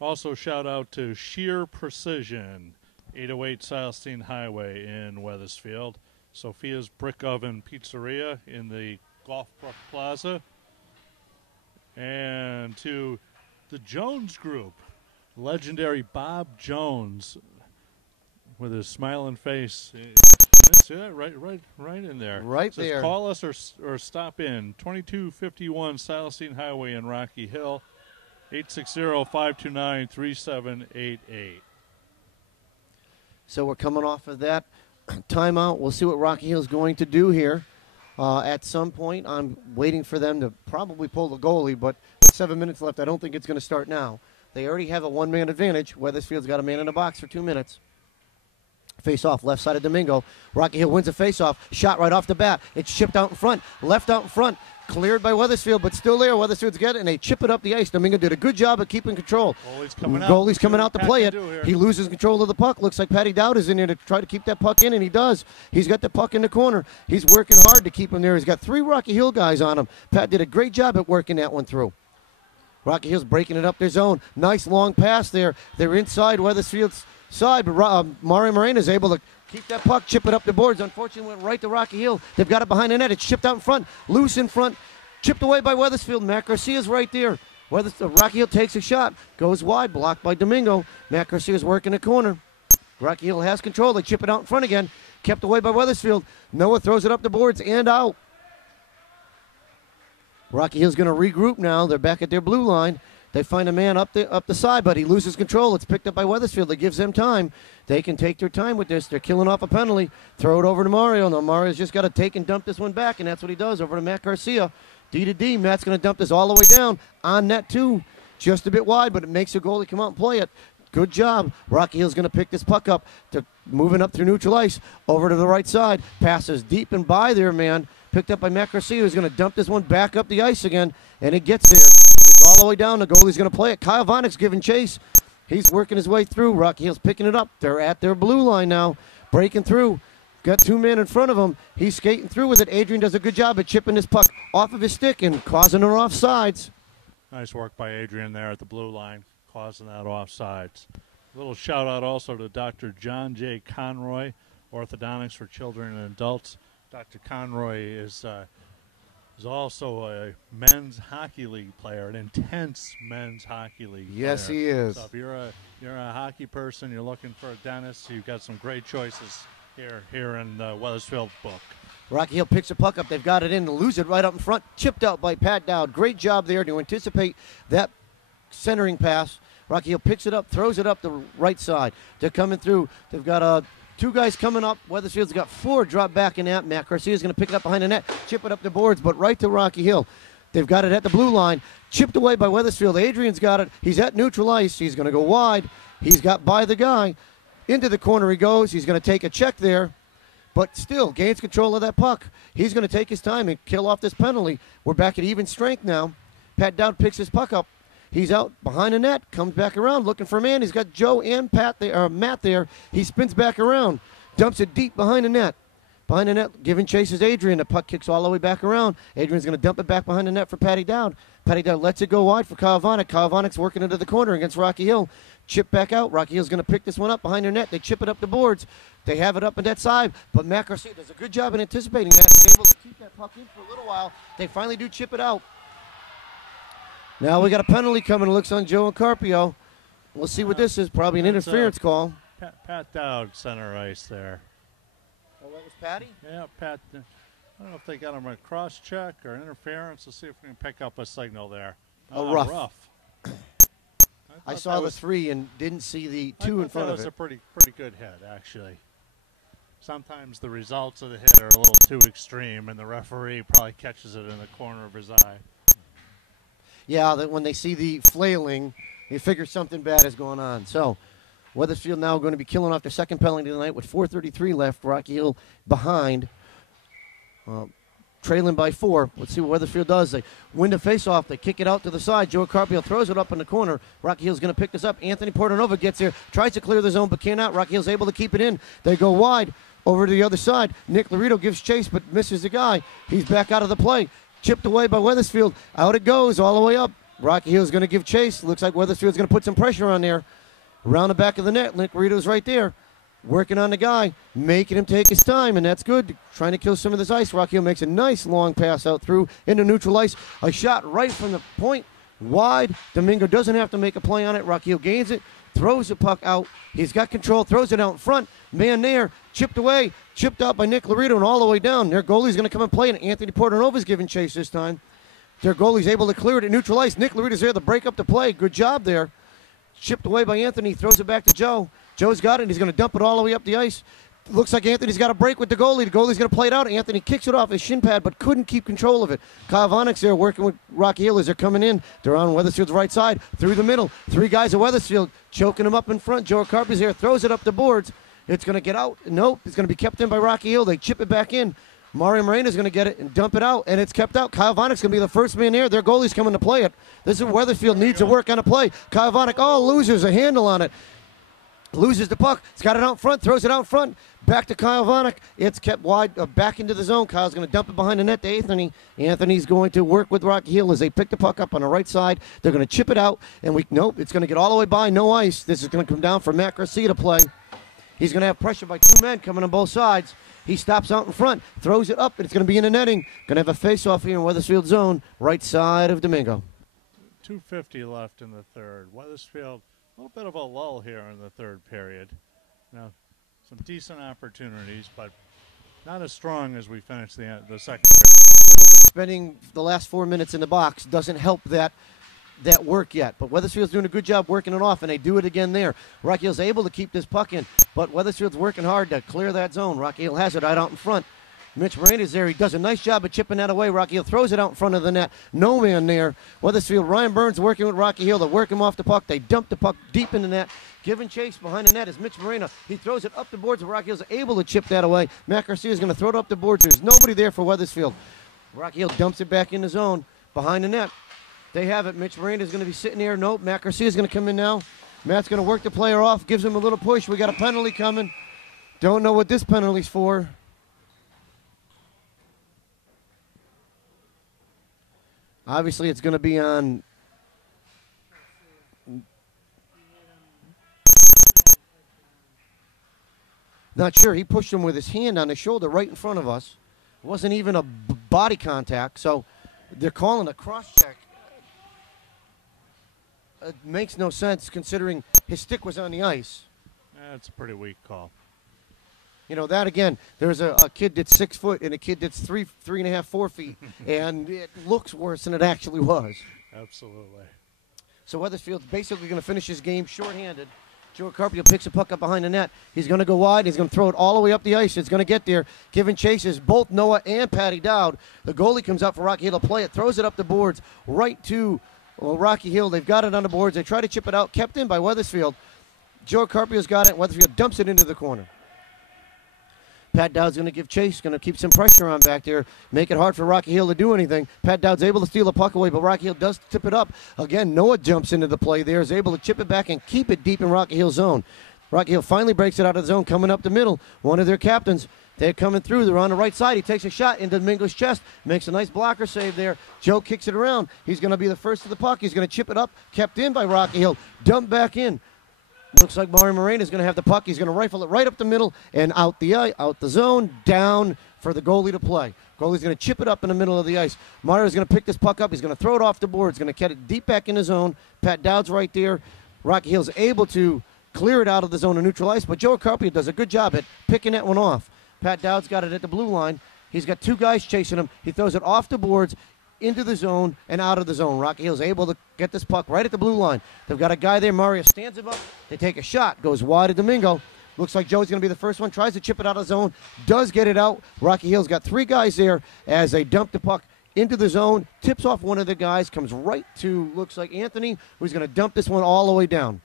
Also, shout out to Sheer Precision, 808 Silestein Highway in Wethersfield. Sophia's Brick Oven Pizzeria in the Golfbrook Plaza. And to the Jones Group, legendary Bob Jones with his smiling face. See that? Right in there. Right there. Call us or stop in. 2251 Silestein Highway in Rocky Hill. 860-529-3788. So we're coming off of that timeout. We'll see what Rocky Hill's going to do here. At some point, I'm waiting for them to probably pull the goalie, but with 7 minutes left, I don't think it's going to start now. They already have a one-man advantage. Wethersfield's got a man in the box for 2 minutes. Face-off, left side of Domingo. Rocky Hill wins the face-off. Shot right off the bat. It's chipped out in front. Left out in front. Cleared by Wethersfield, but still there. Wethersfield's get it, and they chip it up the ice. Domingo did a good job of keeping control. Goalie's coming out to play it. He loses control of the puck. Looks like Patty Dowd is in there to try to keep that puck in, and he does. He's got the puck in the corner. He's working hard to keep him there. He's got 3 Rocky Hill guys on him. Pat did a great job at working that one through. Rocky Hill's breaking it up their zone. Nice long pass there. They're inside Wethersfield's side, but Mario Moreno is able to keep that puck, chip it up the boards. Unfortunately, went right to Rocky Hill. They've got it behind the net. It's chipped out in front, loose in front, chipped away by Wethersfield. Matt Garcia's right there. Rocky Hill takes a shot, goes wide, blocked by Domingo. Matt Garcia's working the corner. Rocky Hill has control. They chip it out in front again, kept away by Wethersfield. Noah throws it up the boards and out. Rocky Hill's going to regroup now. They're back at their blue line. They find a man up the side, but he loses control. It's picked up by Wethersfield. It gives them time. They can take their time with this. They're killing off a penalty. Throw it over to Mario. Now Mario's just got to take and dump this one back, and that's what he does over to Matt Garcia. D to D. Matt's going to dump this all the way down. On net, too. Just a bit wide, but it makes the goalie come out and play it. Good job. Rocky Hill's going to pick this puck up. To moving up through neutral ice. Over to the right side. Passes deep and by there, man. Picked up by Matt Garcia, who's going to dump this one back up the ice again, and it gets there. It's all the way down. The goalie's going to play it. Kyle Vonnick's giving chase. He's working his way through. Rocky Hill's picking it up. They're at their blue line now, breaking through. Got 2 men in front of him. He's skating through with it. Adrian does a good job at chipping this puck off of his stick and causing her offsides. Nice work by Adrian there at the blue line, causing that offsides. A little shout out also to Dr. John J. Conroy, Orthodontics for Children and Adults. Dr. Conroy is also a men's hockey league player, an intense men's hockey league player. Yes, he is. So if you're a hockey person, you're looking for a dentist, you've got some great choices here in the Wethersfield book. Rocky Hill picks the puck up. They've got it in. Lose it right up in front. Chipped out by Pat Dowd. Great job there to anticipate that centering pass. Rocky Hill picks it up, throws it up the right side. They're coming through. They've got 2 guys coming up. Wethersfield's got 4 drop back in that. Matt Garcia's going to pick it up behind the net, chip it up the boards, but right to Rocky Hill. They've got it at the blue line. Chipped away by Wethersfield. Adrian's got it. He's at neutral ice. He's going to go wide. He's got by the guy. Into the corner he goes. He's going to take a check there, but still gains control of that puck. He's going to take his time and kill off this penalty. We're back at even strength now. Pat Dowd picks his puck up. He's out behind the net, comes back around looking for a man. He's got Joe and Matt there. He spins back around, dumps it deep behind the net. Behind the net, giving chases Adrian. The puck kicks all the way back around. Adrian's going to dump it back behind the net for Patty Dowd. Patty Dowd lets it go wide for Kyle Vonnick. Kyle Vonnick's working into the corner against Rocky Hill. Chip back out. Rocky Hill's going to pick this one up behind their net. They chip it up the boards. They have it up on that side, but Matt Garcia does a good job in anticipating that. He's able to keep that puck in for a little while. They finally do chip it out. Now we got a penalty coming. It looks on Joe and Carpio. We'll see what this is. Probably an interference call. Pat Dowd center ice there. Oh, that was Patty? Yeah, Pat. I don't know if they got him a cross check or interference. Let's see if we can pick up a signal there. Rough. I saw the 3 and didn't see the 2 in front of it. That was a pretty good hit, actually. Sometimes the results of the hit are a little too extreme, and the referee probably catches it in the corner of his eye. Yeah, that when they see the flailing, they figure something bad is going on. So, Wethersfield now going to be killing off their second penalty tonight with 4:33 left. Rocky Hill behind, trailing by 4. Let's see what Wethersfield does. They win the face-off. They kick it out to the side. Joe Carpio throws it up in the corner. Rocky Hill's going to pick this up. Anthony Portanova gets there, tries to clear the zone, but cannot. Rocky Hill's able to keep it in. They go wide over to the other side. Nick Laredo gives chase, but misses the guy. He's back out of the play. Chipped away by Wethersfield. Out it goes all the way up. Rocky Hill's going to give chase. Looks like Wethersfield's going to put some pressure on there. Around the back of the net. Nick Laredo's right there. Working on the guy. Making him take his time, and that's good. Trying to kill some of this ice. Rocky Hill makes a nice long pass out through into neutral ice. A shot right from the point. Wide. Domingo doesn't have to make a play on it. Rocky Hill gains it. Throws the puck out. He's got control. Throws it out in front. Man there. Chipped away. Chipped out by Nick Laredo and all the way down. Their goalie's going to come and play, and Anthony Portanova's giving chase this time. Their goalie's able to clear it at neutral ice. Nick Laredo's there to break up the play. Good job there. Chipped away by Anthony. Throws it back to Joe. Joe's got it, and he's going to dump it all the way up the ice. Looks like Anthony's got a break with the goalie. The goalie's going to play it out. Anthony kicks it off his shin pad, but couldn't keep control of it. Kyle Vonnick's there working with Rocky Hill as they're coming in. They're on Wethersfield's right side, through the middle. 3 guys at Wethersfield choking him up in front. Joe Carpio's here, throws it up the boards. It's going to get out. Nope. It's going to be kept in by Rocky Hill. They chip it back in. Mario Moreno's going to get it and dump it out, and it's kept out. Kyle Vonnick's going to be the first man there. Their goalie's coming to play it. This is Wethersfield needs to work on a play. Kyle Vonnick, loses a handle on it. Loses the puck. It's got it out front. Throws it out front. Back to Kyle Vonnick. It's kept wide, back into the zone. Kyle's going to dump it behind the net to Anthony. Anthony's going to work with Rocky Hill as they pick the puck up on the right side. They're going to chip it out, and nope, it's going to get all the way by. No ice. This is going to come down for Matt Garcia to play. He's going to have pressure by two men coming on both sides. He stops out in front, throws it up, and it's going to be in the netting. Going to have a face-off here in Wethersfield zone, right side of Domingo. 2:50 left in the third. Wethersfield, a little bit of a lull here in the third period. Now, some decent opportunities, but not as strong as we finished the second period. Spending the last 4 minutes in the box doesn't help that work yet. But Wethersfield's doing a good job working it off, and they do it again there. Rocky Hill's able to keep this puck in, but Wethersfield's working hard to clear that zone. Rocky Hill has it right out in front. Mitch Morena's there. He does a nice job of chipping that away. Rocky Hill throws it out in front of the net. No man there. Wethersfield, Ryan Burns working with Rocky Hill to work him off the puck. They dump the puck deep in the net. Giving chase behind the net is Mitch Moreno. He throws it up the boards, and Rocky Hill's able to chip that away. Matt Garcia is going to throw it up the boards. There's nobody there for Wethersfield. Rocky Hill dumps it back in the zone behind the net. They have it. Mitch Moreno is going to be sitting there. Nope. Matt Garcia is going to come in now. Matt's going to work the player off. Gives him a little push. We got a penalty coming. Don't know what this penalty's for. Obviously, it's going to be on. Not sure. He pushed him with his hand on his shoulder right in front of us. It wasn't even a body contact, so they're calling a cross-check. It makes no sense considering his stick was on the ice. That's a pretty weak call. You know, that again, there's a kid that's 6 foot and a kid that's 3.5, 4 feet, and it looks worse than it actually was. Absolutely. So Wethersfield's basically going to finish his game shorthanded. Joe Carpio picks a puck up behind the net. He's going to go wide. He's going to throw it all the way up the ice. It's going to get there. Giving chases both Noah and Patty Dowd. The goalie comes out for Rocky Hill to play it, throws it up the boards right to Rocky Hill. They've got it on the boards. They try to chip it out, kept in by Wethersfield. Joe Carpio's got it. Wethersfield dumps it into the corner. Pat Dowd's going to give chase, going to keep some pressure on back there, make it hard for Rocky Hill to do anything. Pat Dowd's able to steal the puck away, but Rocky Hill does tip it up. Again, Noah jumps into the play there, is able to chip it back and keep it deep in Rocky Hill's zone. Rocky Hill finally breaks it out of the zone, coming up the middle. One of their captains, they're coming through. They're on the right side. He takes a shot into Domingo's chest, makes a nice blocker save there. Joe kicks it around. He's going to be the first to the puck. He's going to chip it up, kept in by Rocky Hill, dumped back in. Looks like Mario Moreno is going to have the puck. He's going to rifle it right up the middle and out the zone, down for the goalie to play. Goalie's going to chip it up in the middle of the ice. Mario's going to pick this puck up. He's going to throw it off the board. He's going to get it deep back in the zone. Pat Dowd's right there. Rocky Hill's able to clear it out of the zone and neutral ice, but Joe Carpio does a good job at picking that one off. Pat Dowd's got it at the blue line. He's got two guys chasing him. He throws it off the boards, into the zone and out of the zone. Rocky Hill's able to get this puck right at the blue line. They've got a guy there. Mario stands him up. They take a shot. Goes wide to Domingo. Looks like Joe's going to be the first one. Tries to chip it out of the zone. Does get it out. Rocky Hill's got three guys there as they dump the puck into the zone. Tips off one of the guys. Comes right to, looks like Anthony, who's going to dump this one all the way down.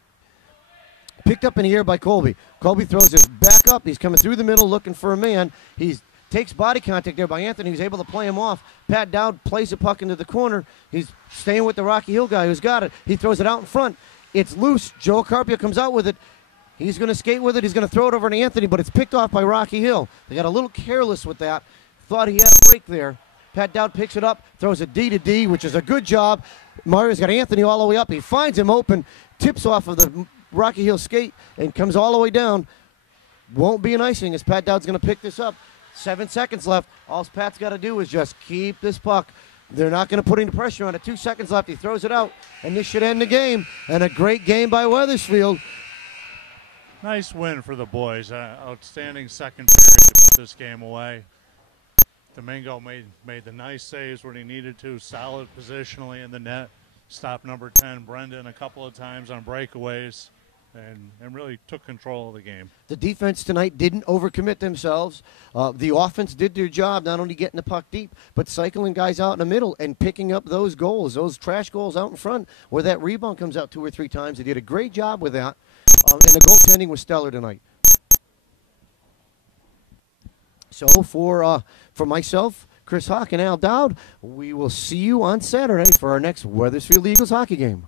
Picked up in the air by Colby. Colby throws it back up. He's coming through the middle looking for a man. He's takes body contact there by Anthony. He's able to play him off. Pat Dowd plays the puck into the corner. He's staying with the Rocky Hill guy who's got it. He throws it out in front. It's loose. Joe Carpio comes out with it. He's going to skate with it. He's going to throw it over to Anthony, but it's picked off by Rocky Hill. They got a little careless with that. Thought he had a break there. Pat Dowd picks it up, throws a D to D, which is a good job. Mario's got Anthony all the way up. He finds him open, tips off of the Rocky Hill skate, and comes all the way down. Won't be an icing as Pat Dowd's going to pick this up. 7 seconds left. All Pat's got to do is just keep this puck. They're not going to put any pressure on it. 2 seconds left. He throws it out, and this should end the game. And a great game by Wethersfield. Nice win for the boys. Outstanding second period to put this game away. Domingo made the nice saves when he needed to. Solid positionally in the net. Stopped number 10, Brendan, a couple of times on breakaways. And really took control of the game. The defense tonight didn't overcommit themselves. The offense did their job, not only getting the puck deep, but cycling guys out in the middle and picking up those goals, those trash goals out in front where that rebound comes out 2 or 3 times. They did a great job with that, and the goaltending was stellar tonight. So for myself, Chris Hawk, and Al Dowd, we will see you on Saturday for our next Wethersfield Eagles hockey game.